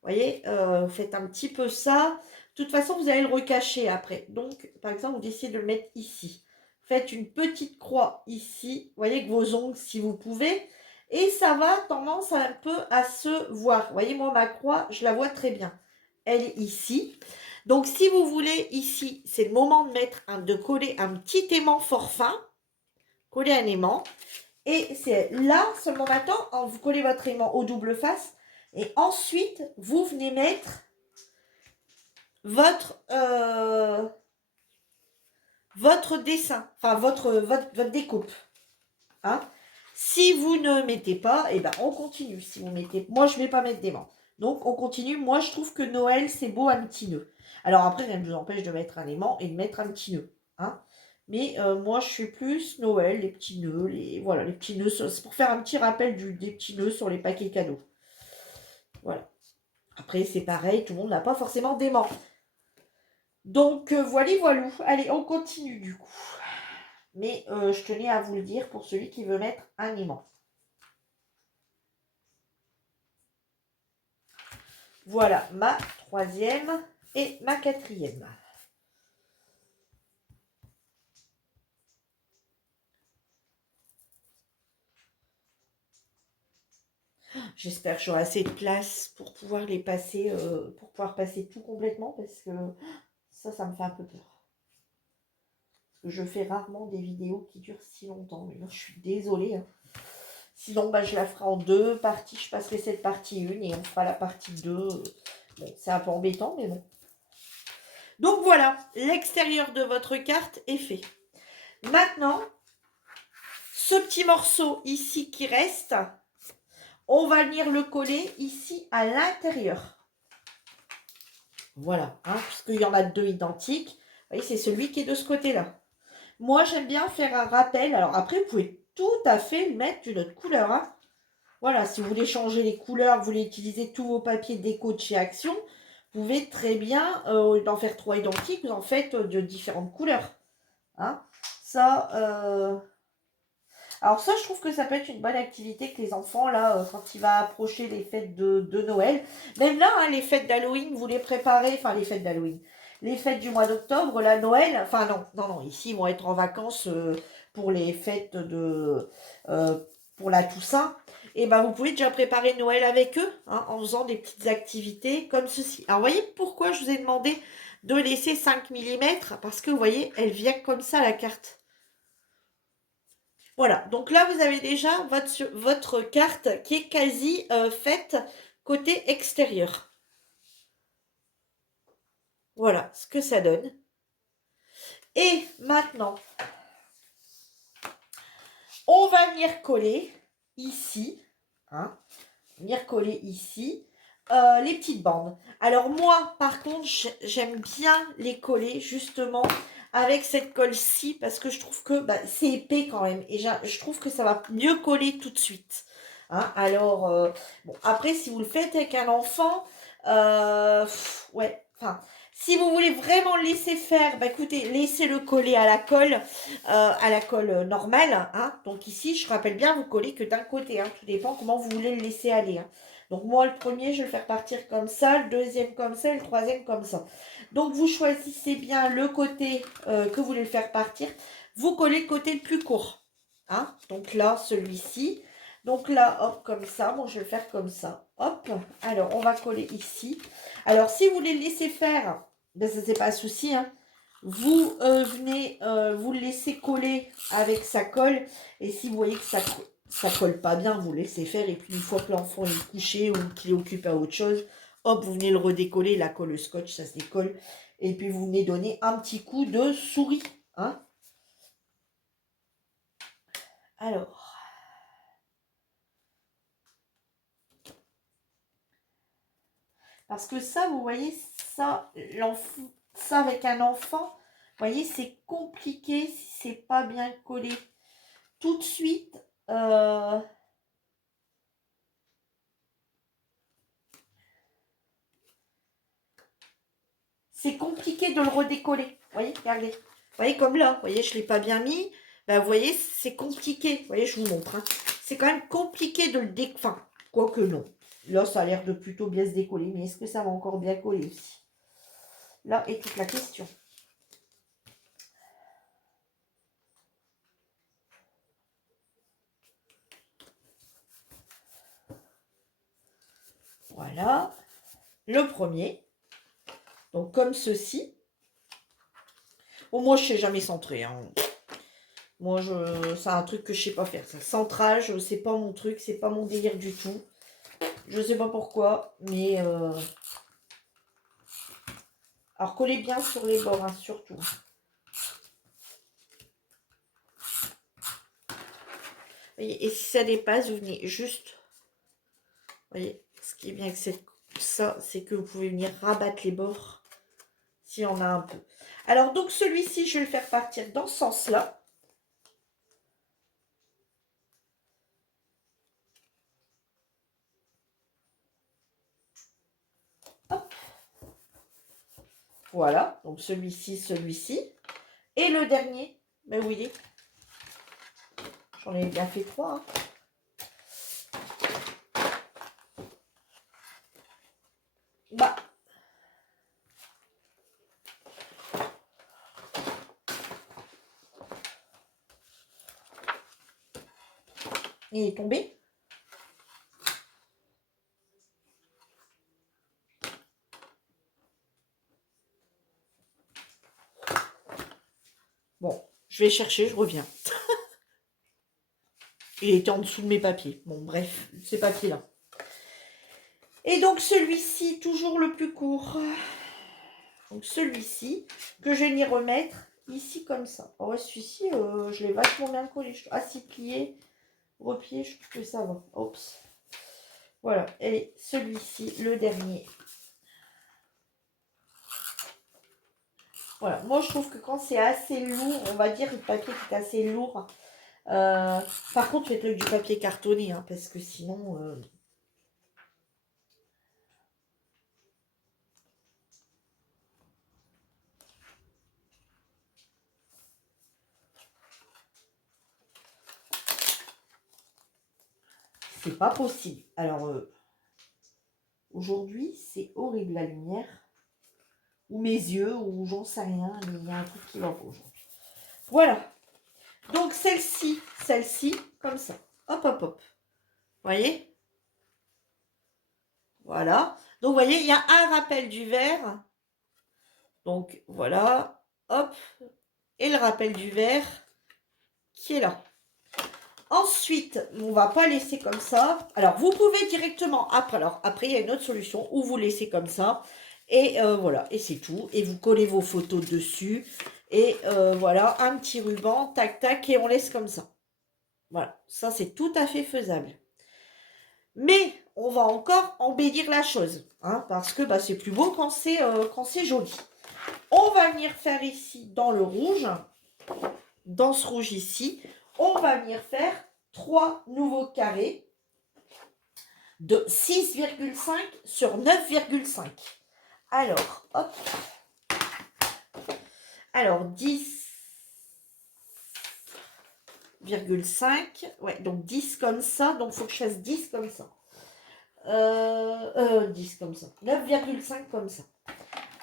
Vous voyez, vous faites un petit peu ça. De toute façon, vous allez le recacher après. Donc, par exemple, vous décidez de le mettre ici. Faites une petite croix ici. Vous voyez, avec vos ongles, si vous pouvez. Et ça va tendance un peu à se voir. Vous voyez, moi, ma croix, je la vois très bien. Elle est ici. Donc, si vous voulez, ici, c'est le moment de coller un petit aimant fort fin. Coller un aimant. Et c'est là, seulement maintenant, vous collez votre aimant au double face. Et ensuite, vous venez mettre votre dessin. Enfin, votre découpe. Hein. Si vous ne mettez pas, eh ben on continue. Si vous mettez, moi je ne vais pas mettre d'aimant. Donc on continue. Moi je trouve que Noël c'est beau un petit nœud. Alors après rien ne vous empêche de mettre un aimant et de mettre un petit nœud. Hein. Mais moi je suis plus Noël, les petits nœuds, voilà, les petits nœuds. C'est pour faire un petit rappel des petits nœuds sur les paquets cadeaux. Voilà. Après c'est pareil, tout le monde n'a pas forcément d'aimant. Donc voilà, voilou. Allez, on continue du coup. Mais je tenais à vous le dire pour celui qui veut mettre un aimant. Voilà ma troisième et ma quatrième. J'espère que j'aurai assez de place pour pouvoir les passer, pour pouvoir passer tout complètement parce que ça me fait un peu peur. Parce que je fais rarement des vidéos qui durent si longtemps. Mais moi, je suis désolée. Hein. Sinon, bah, je la ferai en deux parties. Je passerai cette partie 1 et on fera la partie 2. Bon, c'est un peu embêtant, mais bon. Donc voilà, l'extérieur de votre carte est fait. Maintenant, ce petit morceau ici qui reste, on va venir le coller ici à l'intérieur. Voilà, hein, puisqu'il y en a deux identiques. Vous voyez, c'est celui qui est de ce côté-là. Moi, j'aime bien faire un rappel. Alors après, vous pouvez tout à fait le mettre d'une autre couleur. Hein. Voilà, si vous voulez changer les couleurs, vous voulez utiliser tous vos papiers déco de chez Action, vous pouvez très bien en faire 3 identiques, vous en faites de différentes couleurs. Hein. Ça, alors ça, je trouve que ça peut être une bonne activité que les enfants, là, quand il va approcher les fêtes de Noël, même là, hein, les fêtes d'Halloween, vous les préparez, enfin les fêtes d'Halloween, les fêtes du mois d'octobre, la Noël, enfin non, ici, ils vont être en vacances pour les fêtes pour la Toussaint, et ben vous pouvez déjà préparer Noël avec eux, hein, en faisant des petites activités comme ceci. Alors, vous voyez pourquoi je vous ai demandé de laisser 5 mm, parce que, vous voyez, elle vient comme ça, la carte. Voilà, donc là, vous avez déjà votre carte qui est quasi faite côté extérieur. Voilà ce que ça donne. Et maintenant, on va venir coller ici, hein, venir coller ici, les petites bandes. Alors moi, par contre, j'aime bien les coller justement avec cette colle-ci parce que je trouve que bah, c'est épais quand même et je trouve que ça va mieux coller tout de suite. Hein, alors, bon, après, si vous le faites avec un enfant, ouais, enfin, si vous voulez vraiment le laisser faire, bah écoutez, laissez-le coller à la colle normale. Hein. Donc ici, je rappelle bien, vous collez que d'un côté. Hein, tout dépend comment vous voulez le laisser aller. Hein. Donc moi, le premier, je vais le faire partir comme ça, le deuxième comme ça, et le troisième comme ça. Donc vous choisissez bien le côté que vous voulez le faire partir. Vous collez le côté le plus court. Hein. Donc là, celui-ci. Donc là, hop, comme ça. Bon, je vais le faire comme ça. Hop. Alors, on va coller ici. Alors, si vous voulez le laisser faire, ben, ça, c'est pas un souci. Hein. Vous venez, vous le laissez coller avec sa colle. Et si vous voyez que ça colle pas bien, vous le laissez faire. Et puis, une fois que l'enfant est couché ou qu'il est occupé à autre chose, hop, vous venez le redécoller. La colle scotch, ça se décolle. Et puis, vous venez donner un petit coup de souris. Hein. Alors... Parce que ça, vous voyez, ça, ça avec un enfant, vous voyez, c'est compliqué si c'est pas bien collé. Tout de suite, c'est compliqué de le redécoller. Vous voyez, regardez. Vous voyez, comme là, vous voyez, je ne l'ai pas bien mis. Ben, vous voyez, c'est compliqué. Vous voyez, je vous montre. Hein. C'est quand même compliqué de le décoller. Enfin, quoique non. Là, ça a l'air de plutôt bien se décoller. Mais est-ce que ça va encore bien coller aussi? Là est toute la question. Voilà. Le premier. Donc, comme ceci. Bon, moi, je ne sais jamais centrer. Hein. Moi, c'est un truc que je ne sais pas faire. Ça. Centrage, c'est pas mon truc. C'est pas mon délire du tout. Je ne sais pas pourquoi. Mais... Alors, collez bien sur les bords, hein, surtout. Et si ça dépasse, vous venez juste... Vous voyez, ce qui est bien avec ça, c'est que vous pouvez venir rabattre les bords s'il y en a un peu. Alors, donc, celui-ci, je vais le faire partir dans ce sens-là. Hop. Voilà, donc celui-ci, celui-ci. Et le dernier, mais où il est? J'en ai bien fait 3. Hein. Bah. Il est tombé. Bon, je vais chercher, je reviens. Il était en dessous de mes papiers. Bon, bref, ces papiers-là. Et donc, celui-ci, toujours le plus court. Donc, celui-ci, que je vais venir remettre ici comme ça. Oh, ouais, celui-ci, je l'ai vachement bien collé. Assis, plié, replié, je trouve que ça va. Oups. Voilà. Et celui-ci, le dernier. Voilà. Moi, je trouve que quand c'est assez lourd, on va dire le papier qui est assez lourd. Par contre, faites-le du papier cartonné, hein, parce que sinon... c'est pas possible. Alors, aujourd'hui, c'est horrible la lumière. Ou mes yeux, ou j'en sais rien, mais il y a un truc qui va pas aujourd'hui. Voilà. Donc, celle-ci, comme ça. Hop, hop, hop. Vous voyez? Voilà. Donc, vous voyez, il y a un rappel du verre. Donc, voilà. Hop. Et le rappel du verre qui est là. Ensuite, on ne va pas laisser comme ça. Alors, vous pouvez directement, après, il y a une autre solution où vous laissez comme ça. Et voilà, et c'est tout. Et vous collez vos photos dessus. Et voilà, un petit ruban, tac, tac, et on laisse comme ça. Voilà, ça c'est tout à fait faisable. Mais on va encore embellir la chose, hein, parce que bah, c'est plus beau quand c'est joli. On va venir faire ici, dans le rouge, dans ce rouge ici, on va venir faire 3 nouveaux carrés de 6,5 sur 9,5. Alors, hop. Alors, 10,5. Ouais, donc 10 comme ça. Donc, il faut que je fasse 10 comme ça. 10 comme ça. 9,5 comme ça.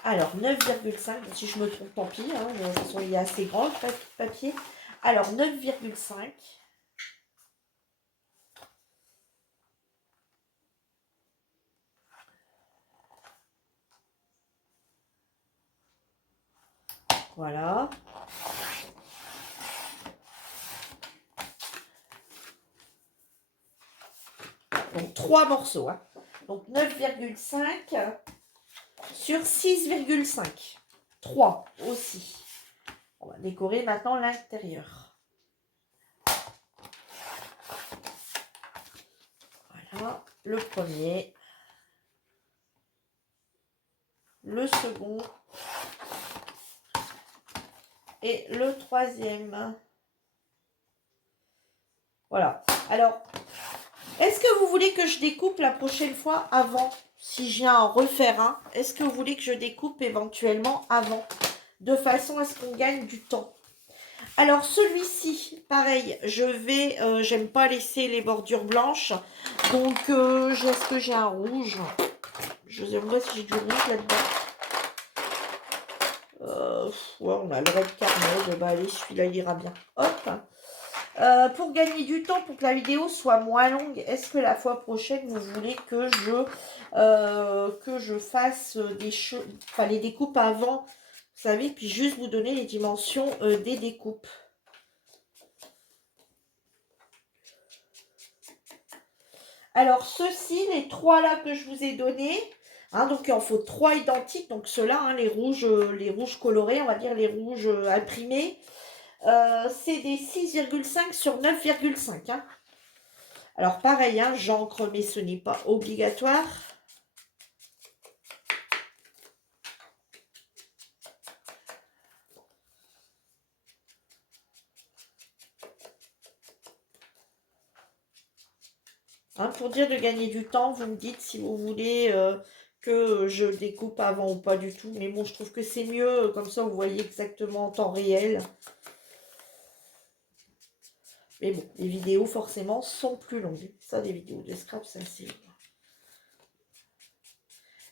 Alors, 9,5. Si je me trompe, tant pis. Hein, de toute façon, il est assez grand, le papier. Alors, 9,5. Voilà. Donc, 3 morceaux. Hein. Donc, 9,5 sur 6,5. 3 aussi. On va décorer maintenant l'intérieur. Voilà, le premier. Le second. Et le troisième. Voilà. Alors, est-ce que vous voulez que je découpe la prochaine fois avant? Si je viens en refaire un, est-ce que vous voulez que je découpe éventuellement avant? De façon à ce qu'on gagne du temps. Alors, celui-ci, pareil, j'aime pas laisser les bordures blanches. Donc, est-ce que j'ai un rouge? Je sais pas si j'ai du rouge là-dedans. Ouais, on a le red carnet. Bah, allez, celui-là, il ira bien. Hop. Pour gagner du temps, pour que la vidéo soit moins longue, est-ce que la fois prochaine, vous voulez que je fasse les découpes avant, vous savez, puis juste vous donner les dimensions des découpes? Alors, ceux-ci, les 3 là que je vous ai donnés, hein, donc il en faut 3 identiques, donc ceux-là, hein, les rouges colorés, on va dire les rouges imprimés, c'est des 6,5 sur 9,5. Hein. Alors pareil, hein, j'encre, mais ce n'est pas obligatoire. Hein, pour dire de gagner du temps, vous me dites si vous voulez que je découpe avant ou pas du tout. Mais bon, je trouve que c'est mieux, comme ça vous voyez exactement en temps réel. Mais bon, les vidéos forcément sont plus longues. Ça, des vidéos de scrap, c'est assez long.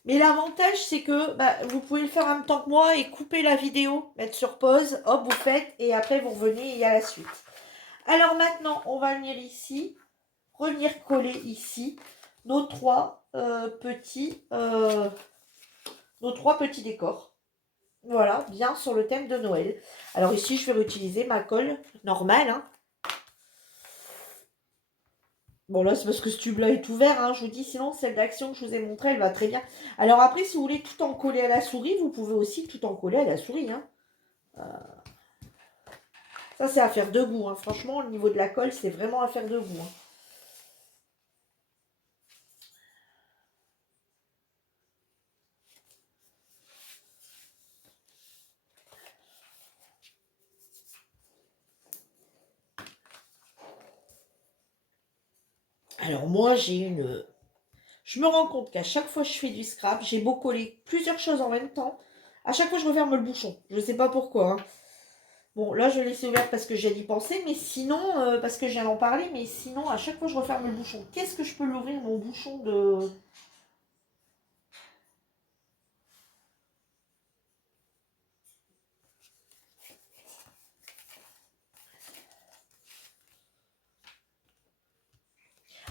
Mais l'avantage, c'est que bah, vous pouvez le faire en même temps que moi et couper la vidéo, mettre sur pause, hop, vous faites, et après vous revenez et il y a la suite. Alors maintenant, on va venir ici, revenir coller ici nos trois petits décors. Voilà, bien sur le thème de Noël. Alors ici, je vais réutiliser ma colle normale. Hein. Bon, là, c'est parce que ce tube-là est ouvert. Hein, je vous dis, sinon, celle d'action que je vous ai montrée, elle va très bien. Alors après, si vous voulez tout en coller à la souris, vous pouvez aussi tout en coller à la souris. Hein. Ça, c'est affaire de goût. Hein. Franchement, au niveau de la colle, c'est vraiment affaire de goût. Hein. Alors moi, j'ai une... Je me rends compte qu'à chaque fois que je fais du scrap, j'ai beau coller plusieurs choses en même temps. À chaque fois, je referme le bouchon. Je ne sais pas pourquoi. Hein. Bon, là, je l'ai laissé ouvert parce que j'ai d'y penser, mais sinon, parce que je viens d'en parler, mais sinon, à chaque fois, je referme le bouchon. Qu'est-ce que je peux l'ouvrir, mon bouchon de...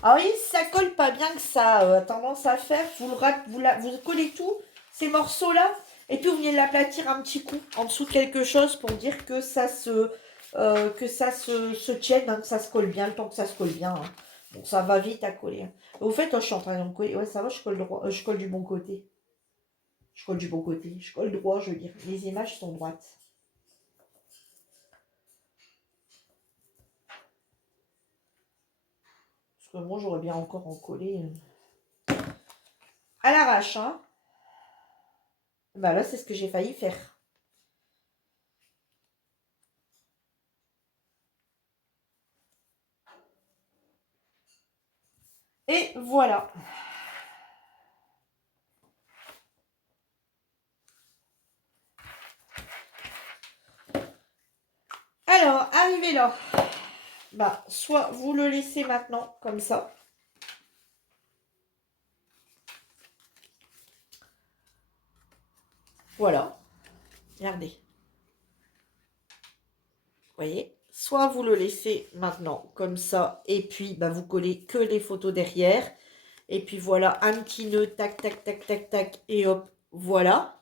Ah oui, ça colle pas bien que ça a tendance à faire. Vous collez tout, ces morceaux-là, et puis vous venez l'aplatir un petit coup en dessous de quelque chose pour dire que ça se tienne, hein, que ça se colle bien, le temps que ça se colle bien. Hein. Bon, ça va vite à coller. Hein. Au fait, je suis en train de coller. Ouais, ça va, je colle droit, je colle du bon côté. Je colle du bon côté. Je colle droit, je veux dire. Les images sont droites. Parce que moi, j'aurais bien encore en collé à l'arrache. Hein. Bah là, c'est ce que j'ai failli faire. Et voilà. Alors, arrivé là. Bah, soit vous le laissez maintenant, comme ça. Voilà. Regardez. Vous voyez? Soit vous le laissez maintenant, comme ça. Et puis, bah, vous collez que les photos derrière. Et puis voilà, un petit nœud, tac, tac, tac, tac, tac. Et hop, voilà.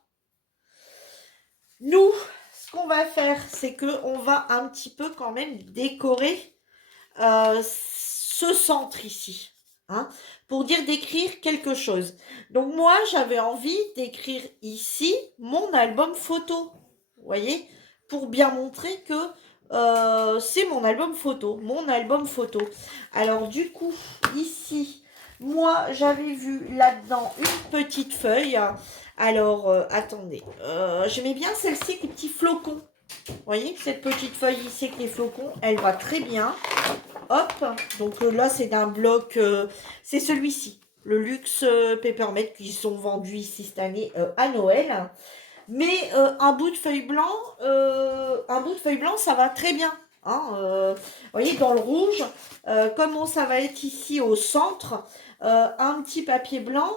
Nous, ce qu'on va faire, c'est qu'on va un petit peu quand même décorer ce centre ici. Hein, pour dire d'écrire quelque chose. Donc moi, j'avais envie d'écrire ici mon album photo. Vous voyez? Pour bien montrer que c'est mon album photo. Mon album photo. Alors du coup, ici, moi, j'avais vu là-dedans une petite feuille. Alors, attendez. J'aimais bien celle-ci avec les petits flocons. Vous voyez, cette petite feuille ici avec les flocons, elle va très bien. Hop, donc là c'est d'un bloc, c'est celui-ci, le Luxe Peppermint qui sont vendus ici cette année à Noël. Mais un bout de feuille blanc, ça va très bien. Hein, vous voyez, dans le rouge, comment ça va être ici au centre, un petit papier blanc,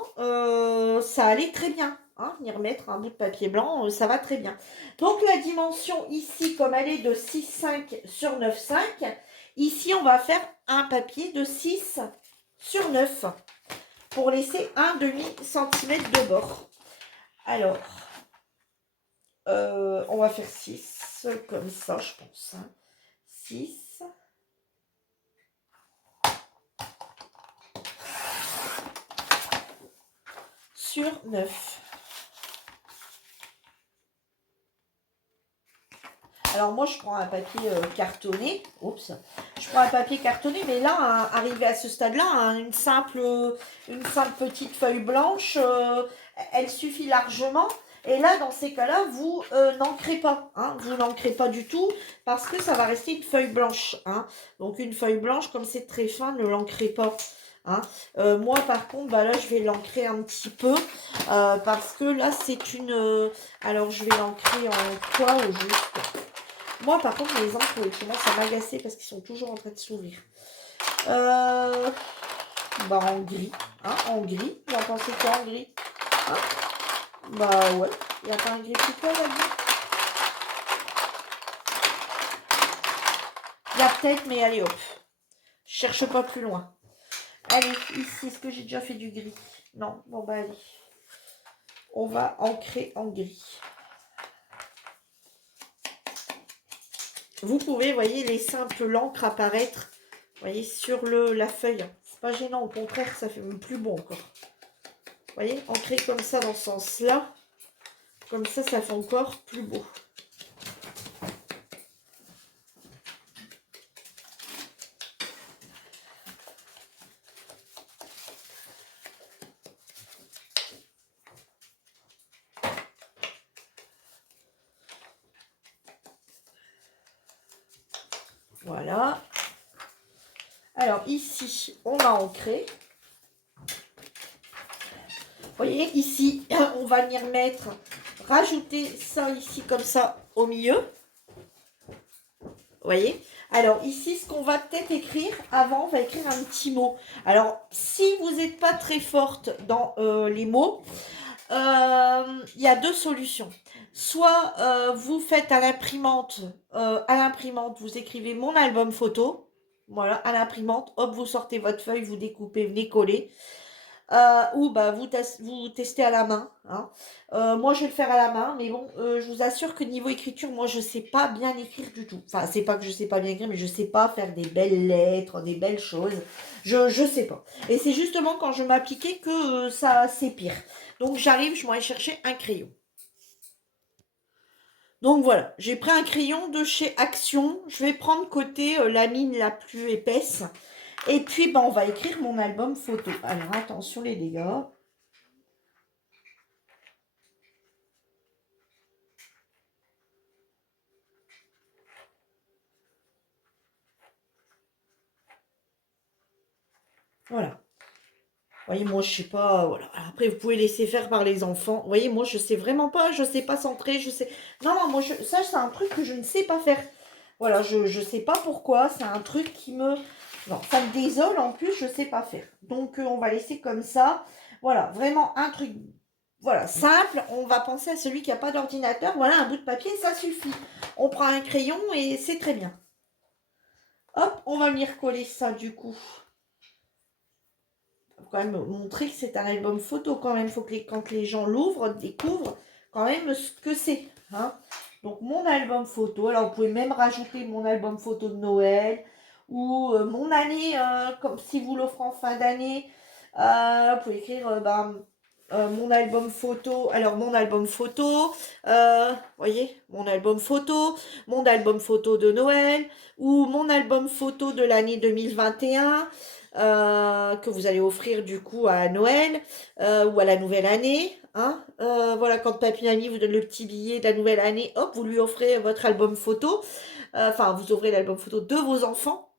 ça allait très bien. Hein, venir mettre un bout de papier blanc, ça va très bien. Donc la dimension ici, comme elle est de 6,5 sur 9,5, ici on va faire un papier de 6 sur 9 pour laisser un demi-centimètre de bord. Alors, on va faire 6 comme ça, je pense. 6. Sur 9. Alors moi, je prends un papier cartonné. Oups. Je prends un papier cartonné, mais là, arrivé à ce stade-là, une simple petite feuille blanche, elle suffit largement. Et là, dans ces cas-là, vous n'encrez pas. Hein, vous n'encrez pas du tout parce que ça va rester une feuille blanche. Hein. Donc, une feuille blanche, comme c'est très fin, ne l'ancrez pas. Hein. Moi, par contre, bah, là, je vais l'ancrer un petit peu parce que là, c'est une... alors, je vais l'ancrer en quoi au juste? Moi, par contre, les encres, ils commencent à m'agacer parce qu'ils sont toujours en train de s'ouvrir. Bah, en gris. Hein, en gris. Vous en pensez quoi en gris? Hein? Bah, ouais. Il n'y a pas un gris plus clair là-dedans? Il y a peut-être, mais allez, hop. Je cherche pas plus loin. Allez, ici, est-ce que j'ai déjà fait du gris? Non. Bon, bah, allez. On va ancrer en gris. Vous pouvez, voyez, laisser un peu l'encre apparaître, voyez, sur la feuille. C'est pas gênant, au contraire, ça fait même plus bon encore. Vous voyez, ancrer comme ça dans ce sens-là. Comme ça fait encore plus beau. Voilà. Alors ici, on a ancré. Vous voyez, ici, on va venir mettre, rajouter ça ici comme ça au milieu. Vous voyez? Alors ici, ce qu'on va peut-être écrire, avant, on va écrire un petit mot. Alors, si vous n'êtes pas très forte dans les mots, il y a deux solutions. Soit vous faites à l'imprimante, vous écrivez mon album photo. Voilà, à l'imprimante, hop, vous sortez votre feuille, vous découpez, venez coller. Ou bah, vous testez à la main. Hein. Moi, je vais le faire à la main, mais bon, je vous assure que niveau écriture, moi, je sais pas bien écrire du tout. Enfin, c'est pas que je sais pas bien écrire, mais je sais pas faire des belles lettres, des belles choses. Je sais pas. Et c'est justement quand je m'appliquais que ça, c'est pire. Donc, j'arrive, je vais aller chercher un crayon. Donc voilà, j'ai pris un crayon de chez Action. Je vais prendre côté la mine la plus épaisse. Et puis, on va écrire mon album photo. Alors, attention les dégâts. Voilà. Vous voyez, moi, je sais pas, voilà. Après, vous pouvez laisser faire par les enfants. Vous voyez, moi, je sais vraiment pas, je sais pas centrer, je sais... Non, moi, ça, c'est un truc que je ne sais pas faire. Voilà, je sais pas pourquoi, c'est un truc qui me... Non, ça me désole, en plus, je sais pas faire. Donc, on va laisser comme ça. Voilà, vraiment un truc, voilà, simple. On va penser à celui qui n'a pas d'ordinateur. Voilà, un bout de papier, ça suffit. On prend un crayon et c'est très bien. Hop, on va venir coller ça, du coup. Quand même montrer que c'est un album photo quand même. Il faut que quand les gens l'ouvrent, découvrent quand même ce que c'est. Hein. Donc mon album photo. Alors vous pouvez même rajouter mon album photo de Noël ou mon année, comme si vous l'offrez en fin d'année. Vous pouvez écrire mon album photo. Alors mon album photo, voyez, mon album photo de Noël ou mon album photo de l'année 2021. Que vous allez offrir du coup à Noël ou à la nouvelle année. Hein. Voilà, quand Papy Mamie vous donne le petit billet de la nouvelle année, hop, vous lui offrez votre album photo. Enfin, vous ouvrez l'album photo de vos enfants.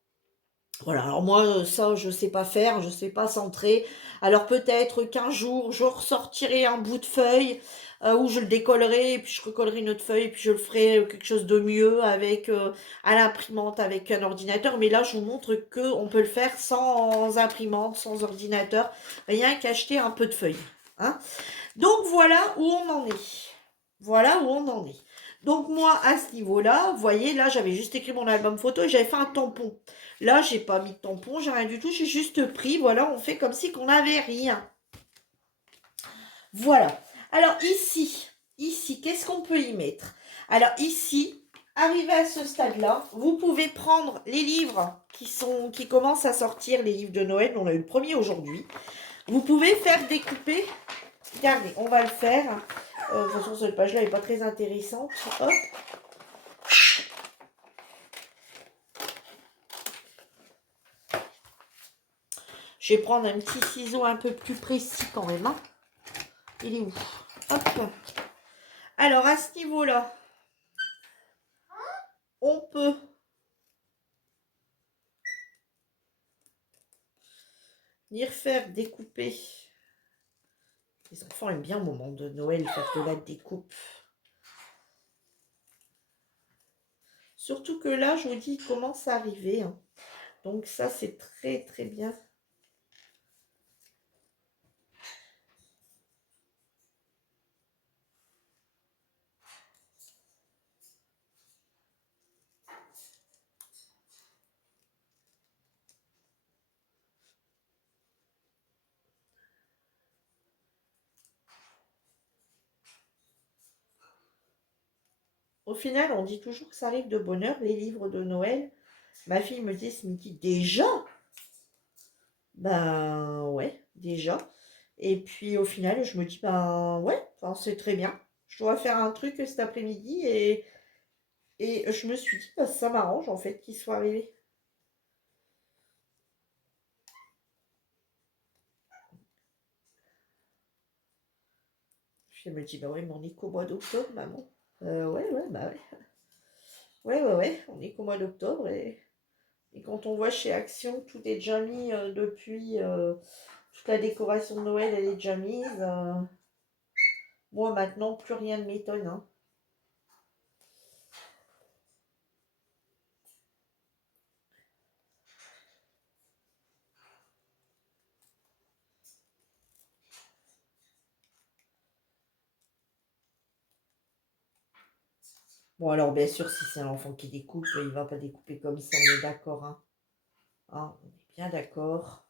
Voilà, alors moi, ça, je sais pas faire, je sais pas centrer. Alors peut-être qu'un jour, je ressortirai un bout de feuille où je le décollerai, et puis je recollerai une autre feuille, et puis je le ferai quelque chose de mieux avec à l'imprimante, avec un ordinateur. Mais là, je vous montre qu'on peut le faire sans imprimante, sans ordinateur, rien qu'acheter un peu de feuilles. Hein. Donc voilà où on en est. Voilà où on en est. Donc moi, à ce niveau-là, vous voyez, là, j'avais juste écrit mon album photo et j'avais fait un tampon. Là, j'ai pas mis de tampon, j'ai rien du tout, j'ai juste pris, voilà, on fait comme si qu'on n'avait rien. Voilà. Alors ici, qu'est-ce qu'on peut y mettre? Alors ici, arrivé à ce stade-là, vous pouvez prendre les livres qui commencent à sortir, les livres de Noël, on a eu le premier aujourd'hui. Vous pouvez faire découper, regardez, on va le faire. De toute façon, cette page-là n'est pas très intéressante. Hop. Je vais prendre un petit ciseau un peu plus précis quand même. Hein. Il est où? Hop. Alors, à ce niveau-là, on peut venir faire découper. Les enfants aiment bien au moment de Noël faire de la découpe. Surtout que là, je vous dis, il commence à arriver. Hein. Donc ça, c'est très très bien. Au final, on dit toujours que ça arrive de bonne heure, les livres de Noël. Ma fille me dit ce midi, déjà? Ben ouais, déjà. Et puis au final, je me dis, ben ouais, enfin, c'est très bien. Je dois faire un truc cet après-midi et je me suis dit, bah, ça m'arrange en fait qu'il soit arrivé. Je me dis, bah ouais, mais on est qu'au mois d'octobre, maman. Ouais, ouais, bah ouais. Ouais, ouais, ouais, on est qu'au mois d'octobre et quand on voit chez Action, tout est déjà mis depuis. Toute la décoration de Noël, elle est déjà mise. Moi, maintenant, plus rien ne m'étonne. Hein. Bon, alors, bien sûr, si c'est un enfant qui découpe, il va pas découper comme ça, on est d'accord. Hein. Hein, on est bien d'accord.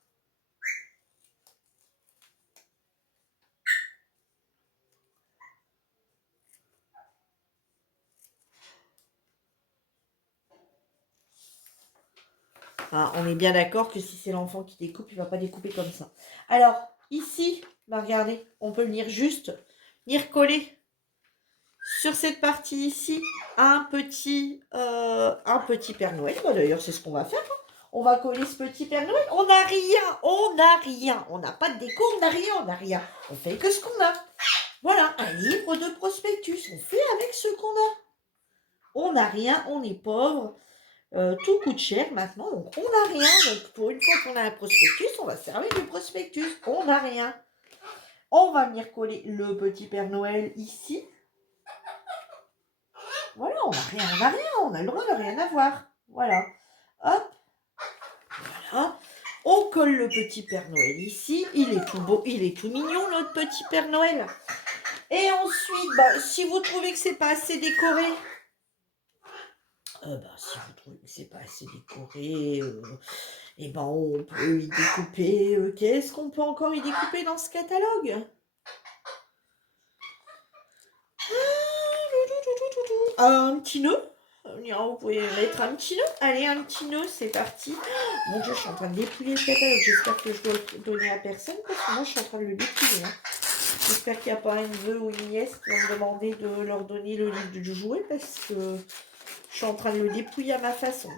Hein, on est bien d'accord que si c'est l'enfant qui découpe, il va pas découper comme ça. Alors, ici, bah, regardez, on peut venir juste, venir coller sur cette partie ici un petit Père Noël. Bah, d'ailleurs, c'est ce qu'on va faire. Hein. On va coller ce petit Père Noël. On n'a rien, on n'a rien. On n'a pas de déco, on n'a rien, on n'a rien. On fait que ce qu'on a. Voilà, un livre de prospectus. On fait avec ce qu'on a. On n'a rien, on est pauvre. Tout coûte cher maintenant, donc on n'a rien. Donc pour une fois qu'on a un prospectus, on va se servir du prospectus. On n'a rien. On va venir coller le petit Père Noël ici. Voilà, on n'a rien, on n'a rien, on a le droit de rien avoir. Voilà. Hop. Voilà. On colle le petit Père Noël ici. Il est tout beau, il est tout mignon, notre petit Père Noël. Et ensuite, bah, si vous trouvez que c'est pas assez décoré, si vous trouvez que c'est pas assez décoré, et ben on peut y découper. Qu'est-ce qu'on peut encore y découper dans ce catalogue? Un petit nœud. Vous pouvez mettre un petit nœud. Allez, un petit nœud, c'est parti. Mon Dieu, je suis en train de dépouiller le catalogue. J'espère que je dois le donner à personne parce que moi, je suis en train de le dépouiller. Hein. J'espère qu'il n'y a pas un neveu ou une nièce qui va me demander de leur donner le livre de jouet parce que je suis en train de le dépouiller à ma façon.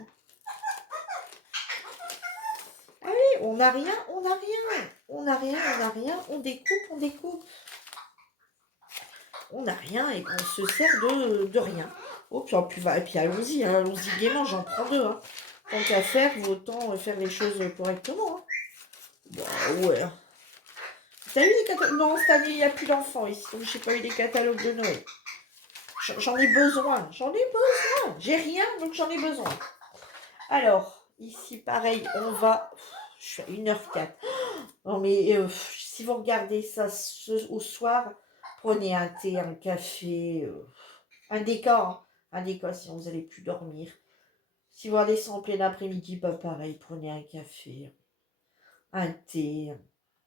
Allez, on n'a rien, on n'a rien. On n'a rien, on n'a rien. On découpe, on découpe. On n'a rien et on se sert de rien. Oh, et puis allons-y, hein, allons-y gaiement, j'en prends deux. Hein. Tant qu'à faire, autant faire les choses correctement. Hein. Bah ouais. T'as eu des catalogues? Non, cette année, il n'y a plus d'enfants ici, donc j'ai pas eu des catalogues de Noël. J'en ai besoin, j'en ai besoin. J'ai rien, donc j'en ai besoin. Alors, ici, pareil, on va... Je suis à 1h04. Non, mais si vous regardez ça au soir, prenez un thé, un café, un décor. Hein. Un décor, sinon vous n'allez plus dormir. Si vous regardez ça en plein après-midi, pas pareil, prenez un café, un thé,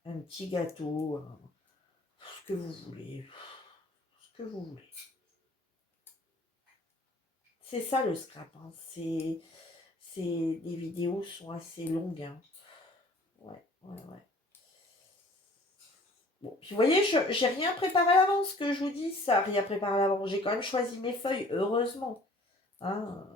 un petit gâteau, ce que vous voulez. Ce que vous voulez. C'est ça le scrap. Hein. Les vidéos sont assez longues. Hein. Ouais, ouais, ouais. Bon, puis vous voyez, j'ai rien préparé à l'avance, que je vous dis, ça, rien préparé à l'avance. J'ai quand même choisi mes feuilles, heureusement. Hein,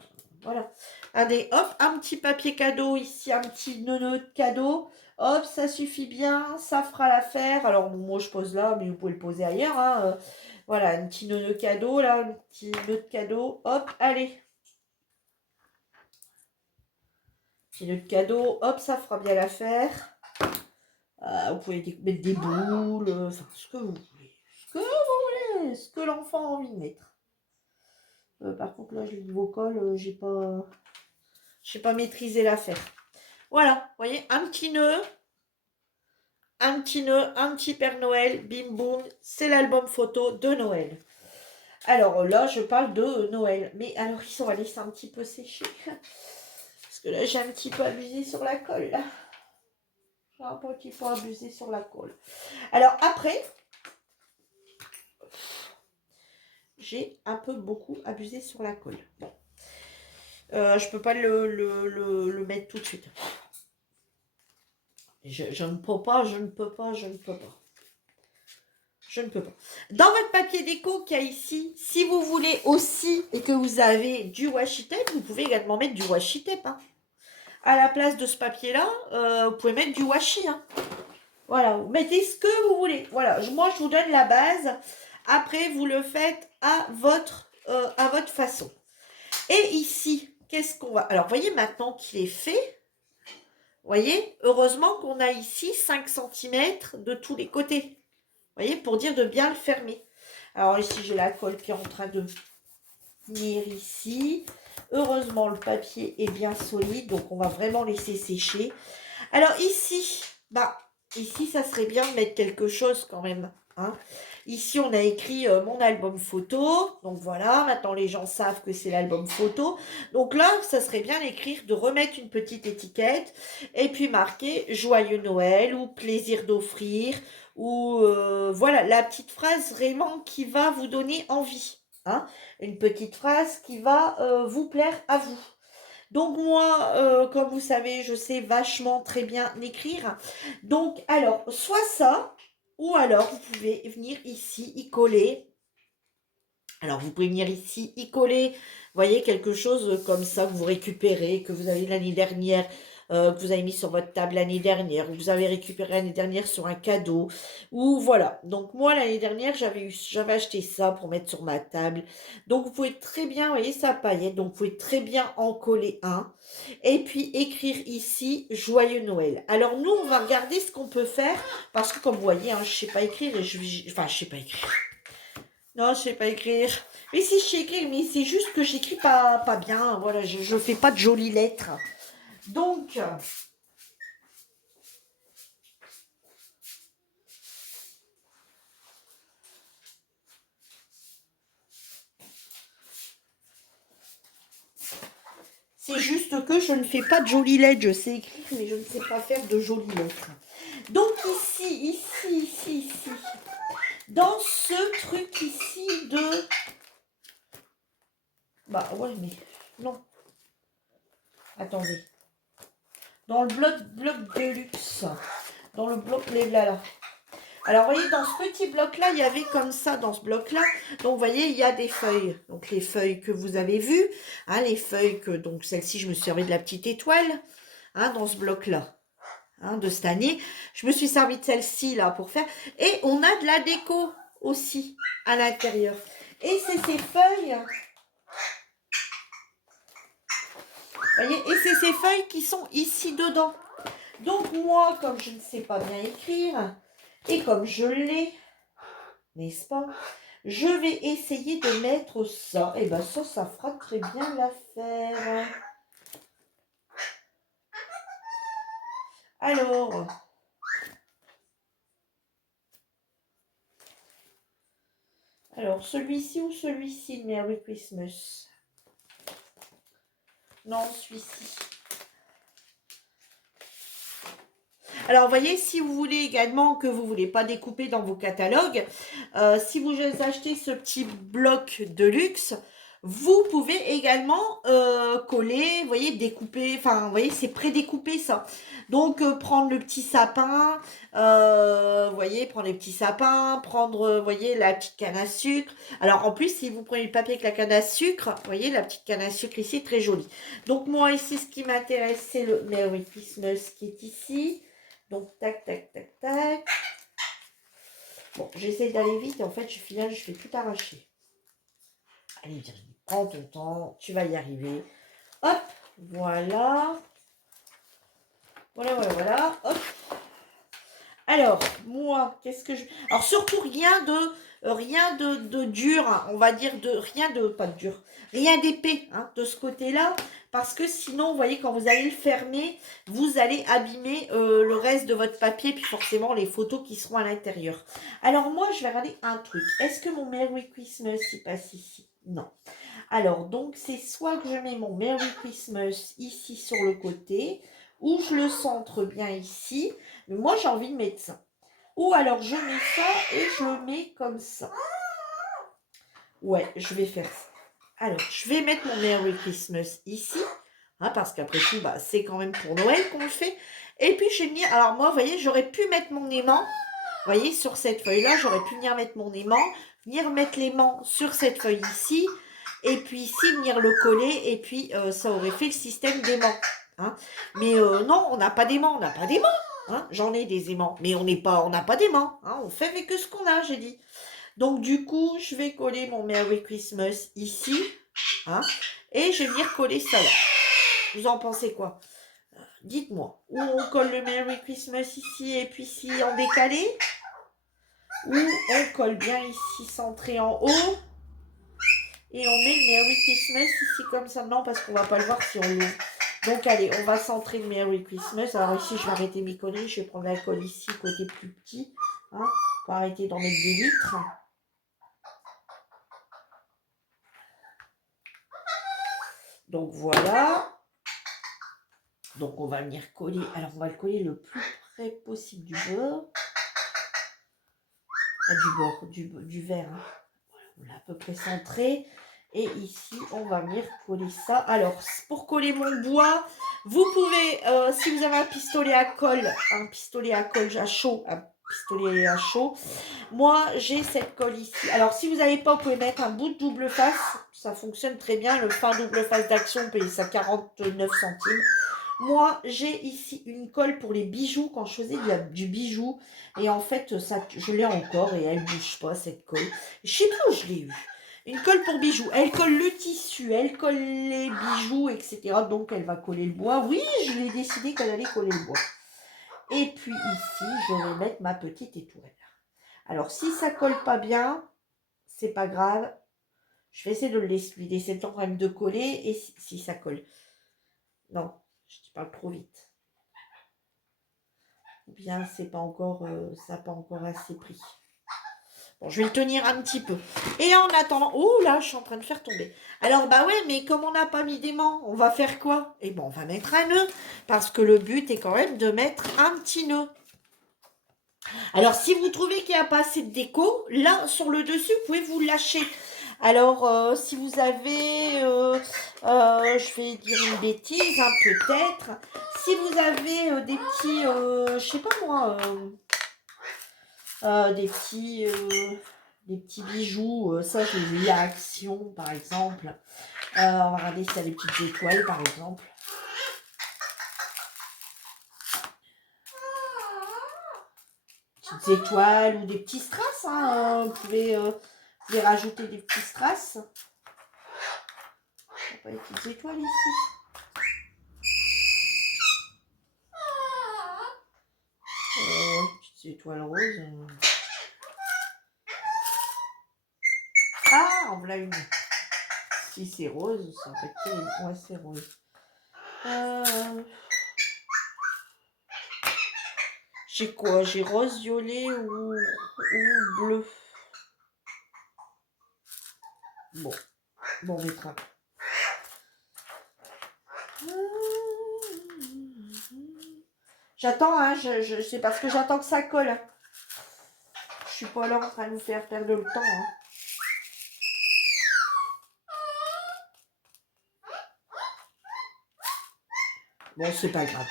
voilà. Allez, hop, un petit papier cadeau ici, un petit nœud de cadeau. Hop, ça suffit bien, ça fera l'affaire. Alors, bon, moi, je pose là, mais vous pouvez le poser ailleurs. Hein. Voilà, un petit nœud de cadeau, là, un petit nœud de cadeau. Hop, allez. Petit nœud de cadeau, hop, ça fera bien l'affaire. Vous pouvez mettre des boules, enfin, ce que vous voulez. Ce que vous voulez, ce que l'enfant a envie de mettre. Par contre, là, je niveau colle, j'ai pas maîtrisé l'affaire. Voilà, vous voyez, un petit nœud, un petit Père Noël, bim boum, c'est l'album photo de Noël. Alors là, je parle de Noël. Mais alors, on va laisser un petit peu sécher. Parce que là, j'ai un petit peu abusé sur la colle. J'ai un petit peu abusé sur la colle. Alors après, j'ai un peu beaucoup abusé sur la colle. Bon. Je peux pas le mettre tout de suite. Je ne peux pas. Je ne peux pas. Dans votre papier déco qu'il y a ici, si vous voulez aussi et que vous avez du washi tape, vous pouvez également mettre du washi tape. Hein. À la place de ce papier-là, vous pouvez mettre du washi. Hein. Voilà, vous mettez ce que vous voulez. Voilà, moi je vous donne la base. Après, vous le faites à votre façon. Et ici, qu'est-ce qu'on va... Alors, voyez maintenant qu'il est fait. Voyez, heureusement qu'on a ici 5 cm de tous les côtés. Voyez, pour dire de bien le fermer. Alors ici, j'ai la colle qui est en train de venir ici. Heureusement, le papier est bien solide, donc on va vraiment laisser sécher. Alors ici, ici, ça serait bien de mettre quelque chose quand même. Hein. Ici, on a écrit mon album photo. Donc voilà, maintenant les gens savent que c'est l'album photo. Donc là, ça serait bien d'écrire, de remettre une petite étiquette et puis marquer Joyeux Noël ou plaisir d'offrir ou voilà, la petite phrase vraiment qui va vous donner envie. Hein. Une petite phrase qui va vous plaire à vous. Donc moi, comme vous savez, je sais vachement très bien écrire. Donc, alors, soit ça, ou alors vous pouvez venir ici, y coller. Alors, vous pouvez venir ici, y coller, voyez, quelque chose comme ça que vous récupérez, que vous avez l'année dernière, que vous avez mis sur votre table l'année dernière, ou que vous avez récupéré l'année dernière sur un cadeau, ou voilà. Donc, moi, l'année dernière, j'avais acheté ça pour mettre sur ma table. Donc, vous pouvez très bien, vous voyez, ça paillette, donc vous pouvez très bien en coller un, et puis écrire ici, Joyeux Noël. Alors, nous, on va regarder ce qu'on peut faire, parce que comme vous voyez, hein, je sais pas écrire, et je sais pas écrire. Non, je sais pas écrire. Mais si je sais écrire, mais c'est juste que j'écris pas bien. Voilà, je fais pas de jolies lettres. Donc, c'est juste que je ne fais pas de jolies lettres. Je sais écrire, mais je ne sais pas faire de jolies lettres. Donc ici. Dans ce truc ici de... Bah ouais, mais non. Attendez. Dans le bloc de luxe. Dans le bloc les là. Alors, vous voyez, dans ce petit bloc-là, il y avait comme ça, dans ce bloc-là. Donc, vous voyez, il y a des feuilles. Donc, les feuilles que vous avez vues. Hein, les feuilles que, donc, celle-ci, je me suis servi de la petite étoile. Hein, dans ce bloc-là. Hein, de cette année. Je me suis servi de celle-ci, là, pour faire. Et on a de la déco aussi, à l'intérieur. Et c'est ces feuilles... Vous voyez, et c'est ces feuilles qui sont ici dedans. Donc, moi, comme je ne sais pas bien écrire... Et comme je l'ai, n'est-ce pas, je vais essayer de mettre ça. Et bien ça fera très bien l'affaire. Alors celui-ci ou celui-ci, Merry Christmas. Non, celui-ci. Alors, vous voyez, si vous voulez également que vous ne voulez pas découper dans vos catalogues, si vous achetez ce petit bloc de luxe, Vous pouvez également coller, vous voyez, découper, enfin, vous voyez, c'est pré-découpé ça. Donc, prendre le petit sapin, vous voyez, prendre les petits sapins, prendre, vous voyez, la petite canne à sucre. Alors, en plus, si vous prenez le papier avec la canne à sucre, vous voyez, la petite canne à sucre ici est très jolie. Donc, moi, ici, ce qui m'intéresse, c'est le Merry Christmas qui est ici. Donc, tac, tac, tac, tac. Bon, j'essaie d'aller vite et en fait, au final, je fais tout arracher. Allez, Virginie, prends ton temps, tu vas y arriver. Hop, voilà. Voilà, voilà, voilà. Hop. Alors, moi, qu'est-ce que je... Alors, surtout rien de dur, hein, on va dire, pas de dur, rien d'épais, hein, de ce côté-là, parce que sinon, vous voyez, quand vous allez le fermer, vous allez abîmer le reste de votre papier, puis forcément, les photos qui seront à l'intérieur. Alors, moi, je vais regarder un truc. Est-ce que mon Merry Christmas, il passe ici? Non. Alors, donc, c'est soit que je mets mon Merry Christmas ici sur le côté, ou je le centre bien ici. Mais moi, j'ai envie de mettre ça. Ou alors, je mets ça et je le mets comme ça. Ouais, je vais faire ça. Alors, je vais mettre mon Merry Christmas ici. Hein, parce qu'après tout, bah, c'est quand même pour Noël qu'on le fait. Et puis, je vais venir... Alors, moi, vous voyez, j'aurais pu mettre mon aimant. Vous voyez, sur cette feuille-là, j'aurais pu venir mettre mon aimant. Venir mettre l'aimant sur cette feuille ici. Et puis ici, venir le coller. Et puis, ça aurait fait le système d'aimant. Hein. Mais non, on n'a pas d'aimant. On n'a pas d'aimant. Hein. J'en ai des aimants. Mais on n'a pas d'aimant. Hein. On fait avec ce qu'on a, j'ai dit. Donc, du coup, je vais coller mon Merry Christmas ici. Hein. Et je vais venir coller ça là. Vous en pensez quoi? Dites-moi. Où on colle le Merry Christmas ici et puis ici en décalé? Ou on colle bien ici centré en haut? Et on met le Merry Christmas ici comme ça. Non, parce qu'on va pas le voir si on l'ouvre. Donc, allez, on va centrer le Merry Christmas. Alors ici, je vais arrêter mes conneries. Je vais prendre la colle ici, côté plus petit. Hein, pour arrêter d'en mettre des litres. Donc, voilà. Donc, on va venir coller. Alors, on va le coller le plus près possible du bord. Ah, du bord, du verre. Hein. Voilà, on l'a à peu près centré. Et ici, on va venir coller ça. Alors, pour coller mon bois, vous pouvez, si vous avez un pistolet à colle à chaud, un pistolet à chaud. Moi, j'ai cette colle ici. Alors, si vous n'avez pas, vous pouvez mettre un bout de double face. Ça fonctionne très bien. Le fin double face d'Action, on paye ça 49 centimes. Moi, j'ai ici une colle pour les bijoux quand je faisais du bijou. Et en fait, ça, je l'ai encore et elle ne bouge pas, cette colle. Je sais plus où je l'ai eue. Une colle pour bijoux. Elle colle le tissu, elle colle les bijoux, etc. Donc, elle va coller le bois. Oui, je l'ai décidé qu'elle allait coller le bois. Et puis ici, je vais mettre ma petite étoile. Alors, si ça colle pas bien, c'est pas grave. Je vais essayer de lui laisser le temps quand même de coller. Et si ça colle. Non, je parle trop vite. Ou bien c'est pas encore, ça n'a pas encore assez pris. Bon, je vais le tenir un petit peu. Et en attendant, oh là, je suis en train de faire tomber. Alors, bah ouais, mais comme on n'a pas mis d'aimant, on va faire quoi? Eh bon, on va mettre un nœud. Parce que le but est quand même de mettre un petit nœud. Alors, si vous trouvez qu'il n'y a pas assez de déco, là, sur le dessus, vous pouvez vous lâcher. Alors, si vous avez, je vais dire une bêtise, hein, peut-être. Si vous avez des petits, je sais pas moi, des petits bijoux, ça j'ai vu à Action par exemple. On va regarder s'il y a des petites étoiles par exemple. Petites étoiles ou des petits strass, hein, vous pouvez rajouter des petits strass. Il n'y a pas des petites étoiles ici. Petites étoiles roses. Ah, en voilà une. Si c'est rose, ça va être terrible. Ouais, c'est rose. J'ai quoi? J'ai rose, violet ou bleu. Bon, on mettra. J'attends, hein, c'est parce que j'attends que ça colle. Je suis pas là en train de vous faire perdre le temps. Hein. Bon, c'est pas grave.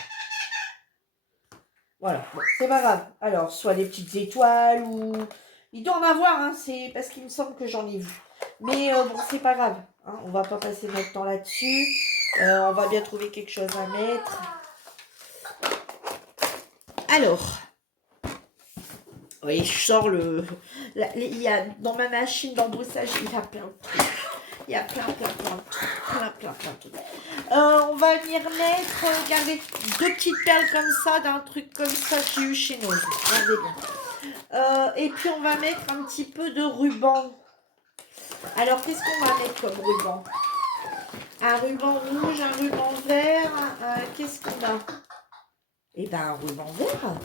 Voilà, bon, c'est pas grave. Alors, soit des petites étoiles ou... Il doit en avoir, hein, c'est parce qu'il me semble que j'en ai vu. Mais bon, c'est pas grave. Hein, on va pas passer notre temps là-dessus. On va bien trouver quelque chose à mettre. Alors, oui, je sors le... il y a, dans ma machine d'embossage, il y a plein de trucs. Il y a plein de trucs. On va venir mettre, regardez, 2 petites perles comme ça, d'un truc comme ça que j'ai eu chez nous. Regardez bien. Et puis, on va mettre un petit peu de ruban. Alors, qu'est-ce qu'on va mettre comme ruban? Un ruban rouge, un ruban vert. Qu'est-ce qu'on a? Eh ben, un ruban vert.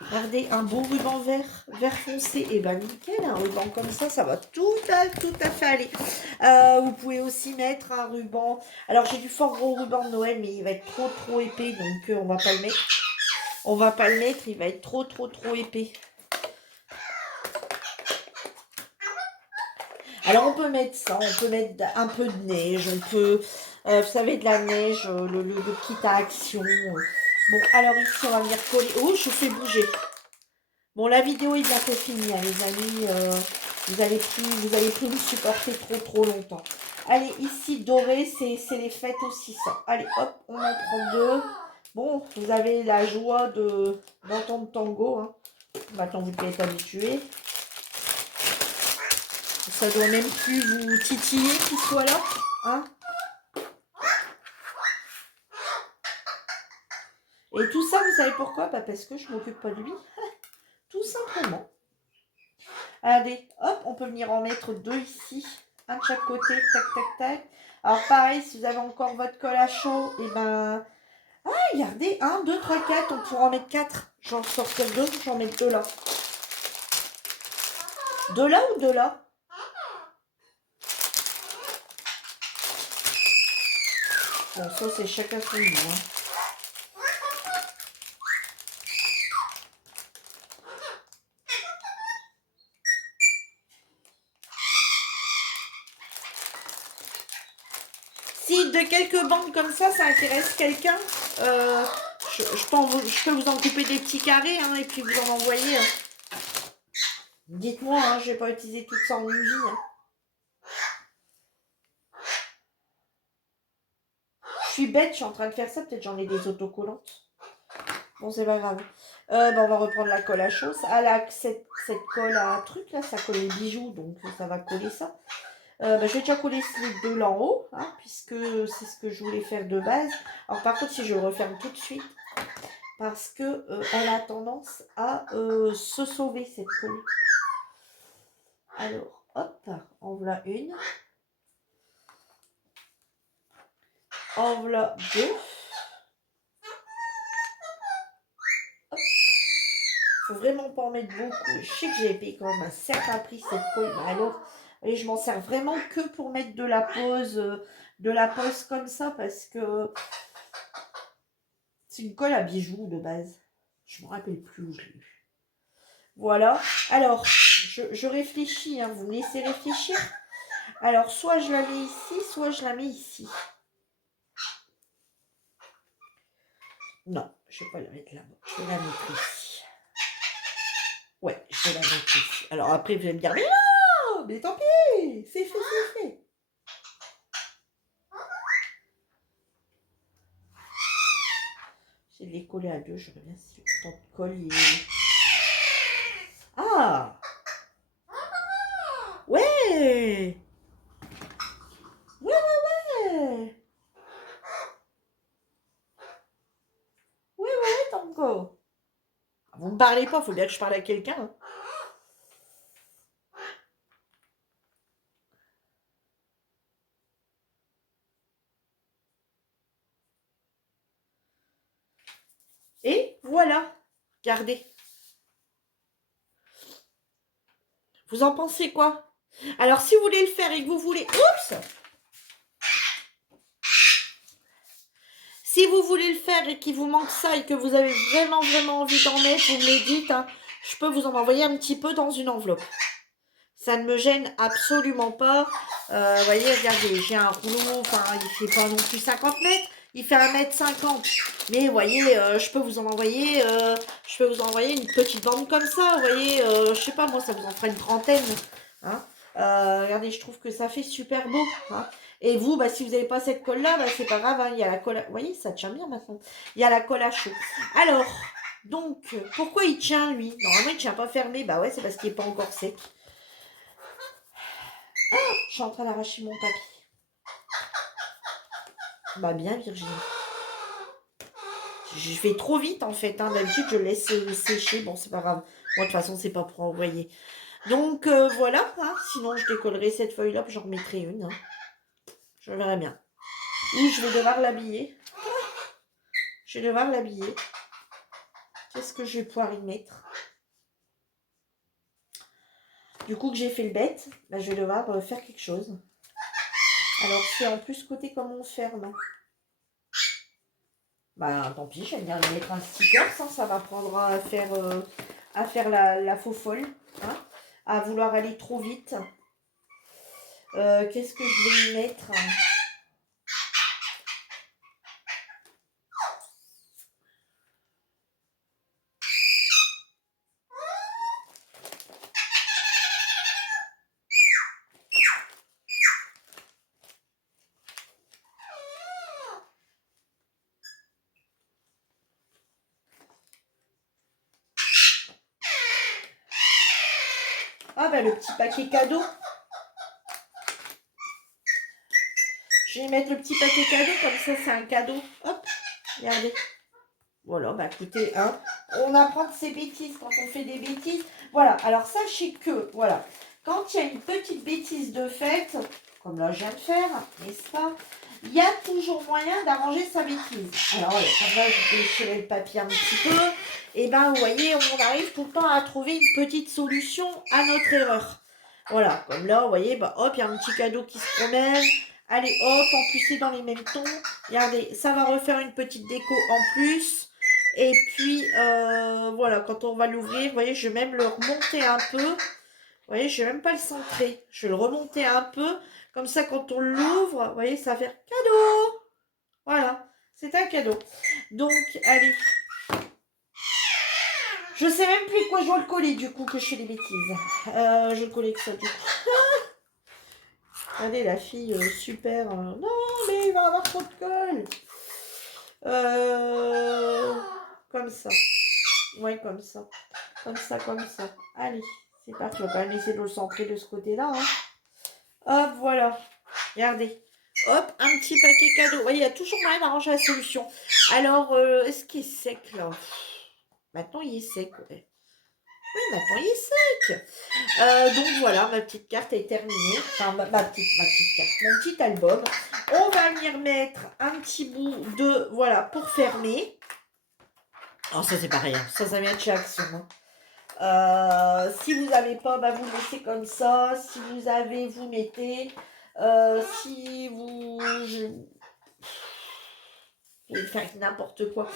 Regardez, un beau ruban vert foncé. Eh ben, nickel, un ruban comme ça, ça va tout à fait aller. Vous pouvez aussi mettre un ruban. Alors, j'ai du fort gros ruban de Noël, mais il va être trop épais, donc on va pas le mettre. On va pas le mettre, il va être trop épais. Alors, on peut mettre ça, on peut mettre un peu de neige, on peut, vous savez, de la neige, le kit à action. Bon, alors ici, on va venir coller. Oh, je fais bouger. Bon, la vidéo est bientôt finie, hein, les amis. Vous allez plus me supporter trop longtemps. Allez, ici, doré, c'est les fêtes aussi, ça. Allez, hop, on en prend 2. Bon, vous avez la joie d'entendre tango. Hein. Maintenant, vous devez être habitué. Ça doit même plus vous titiller qu'il soit là. Hein. Et tout ça, vous savez pourquoi? Bah, parce que je ne m'occupe pas de lui. Tout simplement. Allez, hop, on peut venir en mettre 2 ici. Un de chaque côté, tac. Alors pareil, si vous avez encore votre colle à chaud, et ben... Ah, regardez, 1, 2, 3, 4, on pourra en mettre 4. J'en sortir 2, j'en mets 2 là. 2 là ou 2 là? Bon, ça c'est chacun son goût. Hein. Si de quelques bandes comme ça intéresse quelqu'un, je peux vous en couper des petits carrés hein, et puis vous en envoyer. Dites-moi, hein, je ne vais pas utiliser tout ça en une vie. Hein. Je suis bête, je suis en train de faire ça, peut-être j'en ai des autocollantes. Bon, c'est pas grave. On va reprendre la colle à chaud. Cette colle à truc là, ça colle les bijoux, donc ça va coller ça. Je vais déjà coller ces 2 là en haut, hein, puisque c'est ce que je voulais faire de base. Alors par contre, si je referme tout de suite, parce que elle a tendance à se sauver cette colle. Alors, hop, en voilà une. En voilà 2. Faut vraiment pas en mettre beaucoup. Je sais que j'ai payé quand même un certain prix cette colle, mais alors, et je m'en sers vraiment que pour mettre de la pose comme ça, parce que c'est une colle à bijoux de base. Je me rappelle plus où je l'ai eu. Voilà. Alors, je réfléchis, hein. Vous me laissez réfléchir. Alors, soit je la mets ici, soit je la mets ici. Non, je vais pas la mettre là-bas. Je vais la mettre ici. Ouais, je vais la mettre ici. Alors après, vous allez me dire, mais non, mais tant pis, c'est fait. J'ai de les coller à 2, je reviens si le temps de colle est... Ah ouais. Ouais, Tango. Vous me parlez pas, faut bien que je parle à quelqu'un. Hein. Et voilà, regardez. Vous en pensez quoi? Alors, si vous voulez le faire et que vous voulez... Oups! Si vous voulez le faire et qu'il vous manque ça et que vous avez vraiment envie d'en mettre, vous me le dites. Hein, je peux vous en envoyer un petit peu dans une enveloppe. Ça ne me gêne absolument pas. Vous voyez, regardez, j'ai un rouleau, enfin, il fait pas non plus 50 mètres. Il fait 1,50 m. Mais vous voyez, je peux vous en envoyer, une petite bande comme ça. Vous voyez, je sais pas, moi, ça vous en fera une trentaine. Hein. Regardez, je trouve que ça fait super beau. Hein. Et vous, bah, si vous n'avez pas cette colle-là, bah, c'est pas grave. Hein, il y a la colle. Vous voyez, ça tient bien maintenant. Il y a la colle à chaud. Alors, donc, pourquoi il tient, lui? Normalement, il tient pas fermé. Bah ouais, c'est parce qu'il n'est pas encore sec. Oh, je suis en train d'arracher mon tapis. Bah bien, Virginie. Je fais trop vite en fait. Hein. D'habitude, je laisse sécher. Bon, c'est pas grave. Moi, de toute façon, c'est pas pour envoyer. Donc, voilà. Hein. Sinon, je décollerai cette feuille-là, puis j'en remettrai une. Hein. Je verrai bien. Ou je vais devoir l'habiller. Je vais devoir l'habiller. Qu'est-ce que je vais pouvoir y mettre? Du coup, que j'ai fait le bête, bah, je vais devoir faire quelque chose. Alors, c'est en plus côté comment on ferme. Bah, tant pis, je vais bien mettre un sticker. Ça m'apprendra à faire la faux folle. Hein, à vouloir aller trop vite. Qu'est-ce que je vais y mettre? Ah bah le petit paquet cadeau. Je vais mettre le petit paquet cadeau, comme ça c'est un cadeau. Hop, regardez. Voilà, bah écoutez, hein, on apprend de ses bêtises quand on fait des bêtises. Voilà, alors sachez que, voilà, quand il y a une petite bêtise de fait, comme là je viens de faire, n'est-ce pas, il y a toujours moyen d'arranger sa bêtise. Alors, voilà, comme là je vais déchirer le papier un petit peu, et ben vous voyez, on arrive tout le temps à trouver une petite solution à notre erreur. Voilà, comme là, vous voyez, bah hop, il y a un petit cadeau qui se promène. Allez, hop, en plus c'est dans les mêmes tons. Regardez, ça va refaire une petite déco en plus. Et puis, voilà, quand on va l'ouvrir, vous voyez, je vais même le remonter un peu. Vous voyez, je ne vais même pas le centrer. Je vais le remonter un peu. Comme ça, quand on l'ouvre, vous voyez, ça va faire cadeau. Voilà, c'est un cadeau. Donc, allez. Je sais même plus quoi je dois le coller, du coup, que je fais des bêtises. Je coller que ça, du coup. Allez, la fille, super. Non, mais il va avoir trop de colle. Comme ça. Ouais, comme ça. Comme ça, comme ça. Allez, c'est parti. On va quand même essayer de le centrer de ce côté-là. Hein. Hop, voilà. Regardez. Hop, un petit paquet cadeau. Vous voyez, il y a toujours moyen d'arranger la solution. Alors, est-ce qu'il est sec, là? Maintenant, il est sec, ouais. Oui, maintenant, il est sec. Donc, voilà, ma petite carte est terminée. Enfin, ma petite carte. Mon petit album. On va venir mettre un petit bout de... Voilà, pour fermer. Oh, ça, c'est pareil. Hein. Ça vient de chez Action. Hein. Si vous n'avez pas, bah, vous laissez comme ça. Si vous avez, vous mettez. Si vous... Je vais faire n'importe quoi.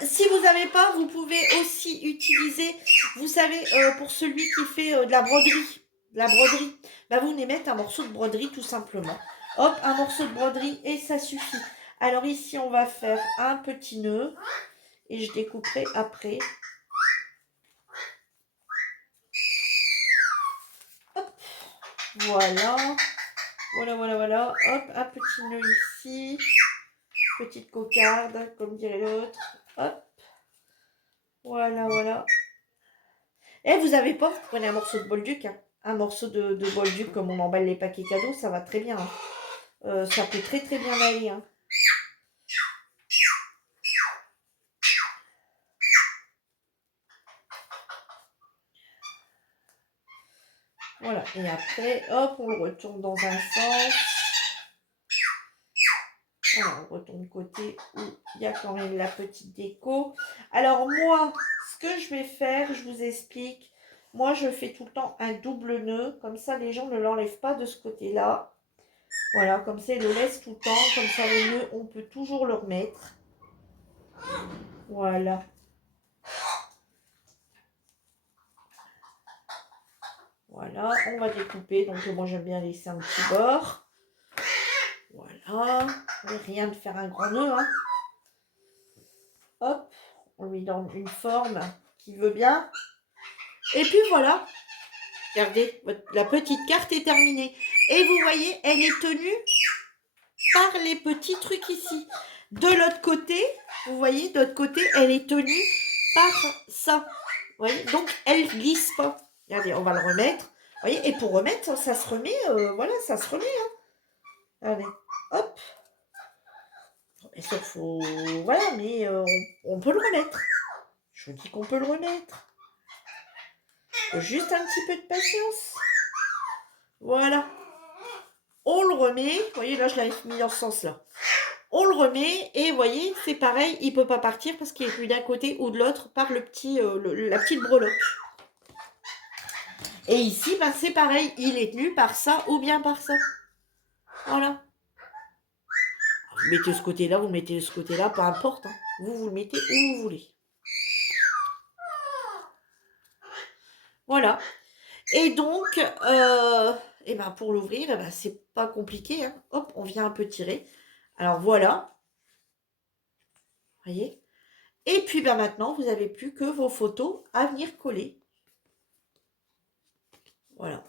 Si vous n'avez pas, vous pouvez aussi utiliser, vous savez, pour celui qui fait de la broderie. Bah, vous venez mettre un morceau de broderie tout simplement. Hop, un morceau de broderie et ça suffit. Alors ici, on va faire un petit nœud. Et je découperai après. Hop, voilà. Voilà. Hop, un petit nœud ici. Petite cocarde, comme dirait l'autre. Hop. Voilà. Et vous avez pas, vous prenez un morceau de bolduc. Hein. Un morceau de bolduc, comme on emballe les paquets cadeaux, ça va très bien. Hein. Ça peut très très bien aller. Hein. Voilà. Et après, hop, on le retourne dans un sens. Voilà, on retourne du côté où il y a quand même la petite déco. Alors moi, ce que je vais faire, je vous explique. Moi, je fais tout le temps un double nœud. Comme ça, les gens ne l'enlèvent pas de ce côté-là. Voilà, comme ça, ils le laissent tout le temps. Comme ça, le nœud, on peut toujours le remettre. Voilà. Voilà, on va découper. Donc, moi, j'aime bien laisser un petit bord. Voilà. Rien de faire un grand nœud. Hein. Hop. On lui donne une forme qui veut bien. Et puis voilà. Regardez, la petite carte est terminée. Et vous voyez, elle est tenue par les petits trucs ici. De l'autre côté, vous voyez, de l'autre côté, elle est tenue par ça. Vous voyez, donc elle glisse pas. Regardez, on va le remettre. Vous voyez, et pour remettre, ça se remet, voilà, ça se remet. Hein. Regardez, hop. Et sauf faut, voilà, mais on peut le remettre. Je vous dis qu'on peut le remettre. Faut juste un petit peu de patience. Voilà. On le remet. Vous voyez, là, je l'avais mis dans ce sens-là. On le remet et vous voyez, c'est pareil, il ne peut pas partir parce qu'il est plus d'un côté ou de l'autre par le petit, la petite breloque. Et ici, ben, c'est pareil, il est tenu par ça ou bien par ça. Voilà. Vous mettez ce côté-là, vous mettez ce côté-là, peu importe. Hein. Vous le mettez où vous voulez. Voilà. Et donc, et ben pour l'ouvrir, eh ben, c'est pas compliqué. Hein. Hop, on vient un peu tirer. Alors voilà. Vous voyez. Et puis ben, maintenant, vous n'avez plus que vos photos à venir coller. Voilà.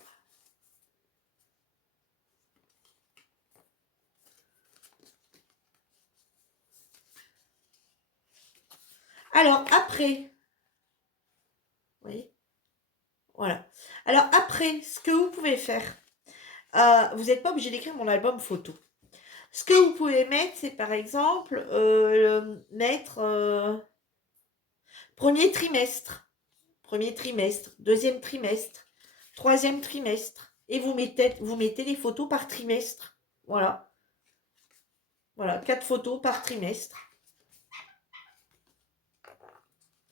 Alors après, vous voyez, voilà. Alors après, ce que vous pouvez faire, vous n'êtes pas obligé d'écrire mon album photo. Ce que vous pouvez mettre, c'est par exemple mettre premier trimestre, deuxième trimestre, troisième trimestre, et vous mettez les photos par trimestre. Voilà. Voilà, 4 photos par trimestre.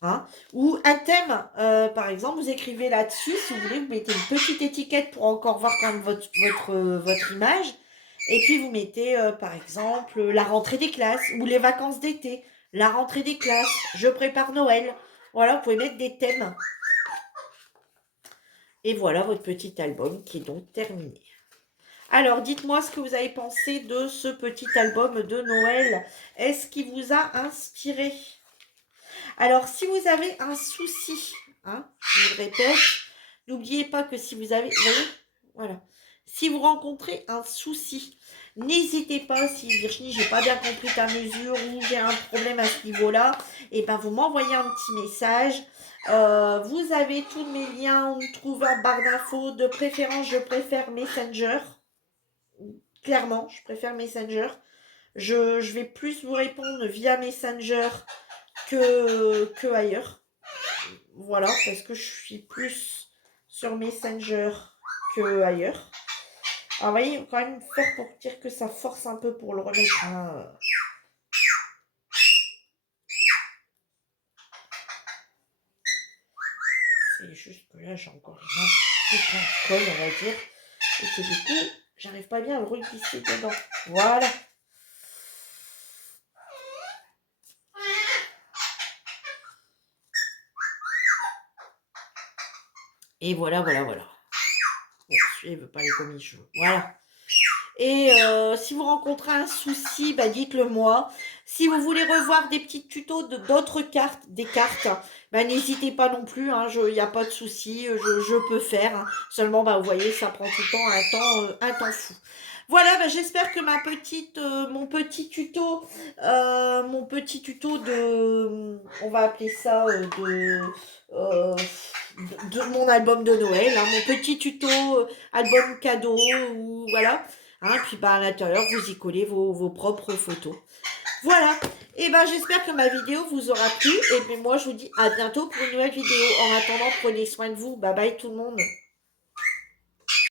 Hein. Ou un thème, par exemple, vous écrivez là-dessus, si vous voulez, vous mettez une petite étiquette pour encore voir quand même votre image. Et puis vous mettez, par exemple, la rentrée des classes ou les vacances d'été, la rentrée des classes, je prépare Noël. Voilà, vous pouvez mettre des thèmes. Et voilà votre petit album qui est donc terminé. Alors, dites-moi ce que vous avez pensé de ce petit album de Noël. Est-ce qu'il vous a inspiré ? Alors, si vous avez un souci, hein, je vous le répète, n'oubliez pas que si vous avez, vous voyez, voilà, si vous rencontrez un souci, n'hésitez pas, si Virginie, j'ai pas bien compris ta mesure ou j'ai un problème à ce niveau-là, et ben vous m'envoyez un petit message. Vous avez tous mes liens, on me trouve en barre d'infos. De préférence, je préfère Messenger. Clairement, je préfère Messenger. Je vais plus vous répondre via Messenger que ailleurs. Voilà, parce que je suis plus sur Messenger que ailleurs. Alors, vous voyez, il faut quand même faire pour dire que ça force un peu pour le remettre. Hein. C'est juste que là, j'ai encore un peu plein de colle, on va dire. Et que du coup, j'arrive pas bien à le reglisser dedans. Voilà. Et voilà. Bon, celui-là, il veut pas aller comme il veut. Voilà. Et si vous rencontrez un souci, bah, dites-le moi. Si vous voulez revoir des petits tutos d'autres cartes, des cartes, bah, n'hésitez pas non plus. Il n'y a pas de souci, je peux faire. Hein. Seulement, bah, vous voyez, ça prend tout le temps un temps fou. Voilà, bah, j'espère que mon petit tuto de, on va appeler ça de mon album de Noël, hein, mon petit tuto album cadeau, ou voilà. Hein, puis bah, à l'intérieur, vous y collez vos propres photos. Voilà. Et ben j'espère que ma vidéo vous aura plu. Et puis moi, je vous dis à bientôt pour une nouvelle vidéo. En attendant, prenez soin de vous. Bye bye tout le monde.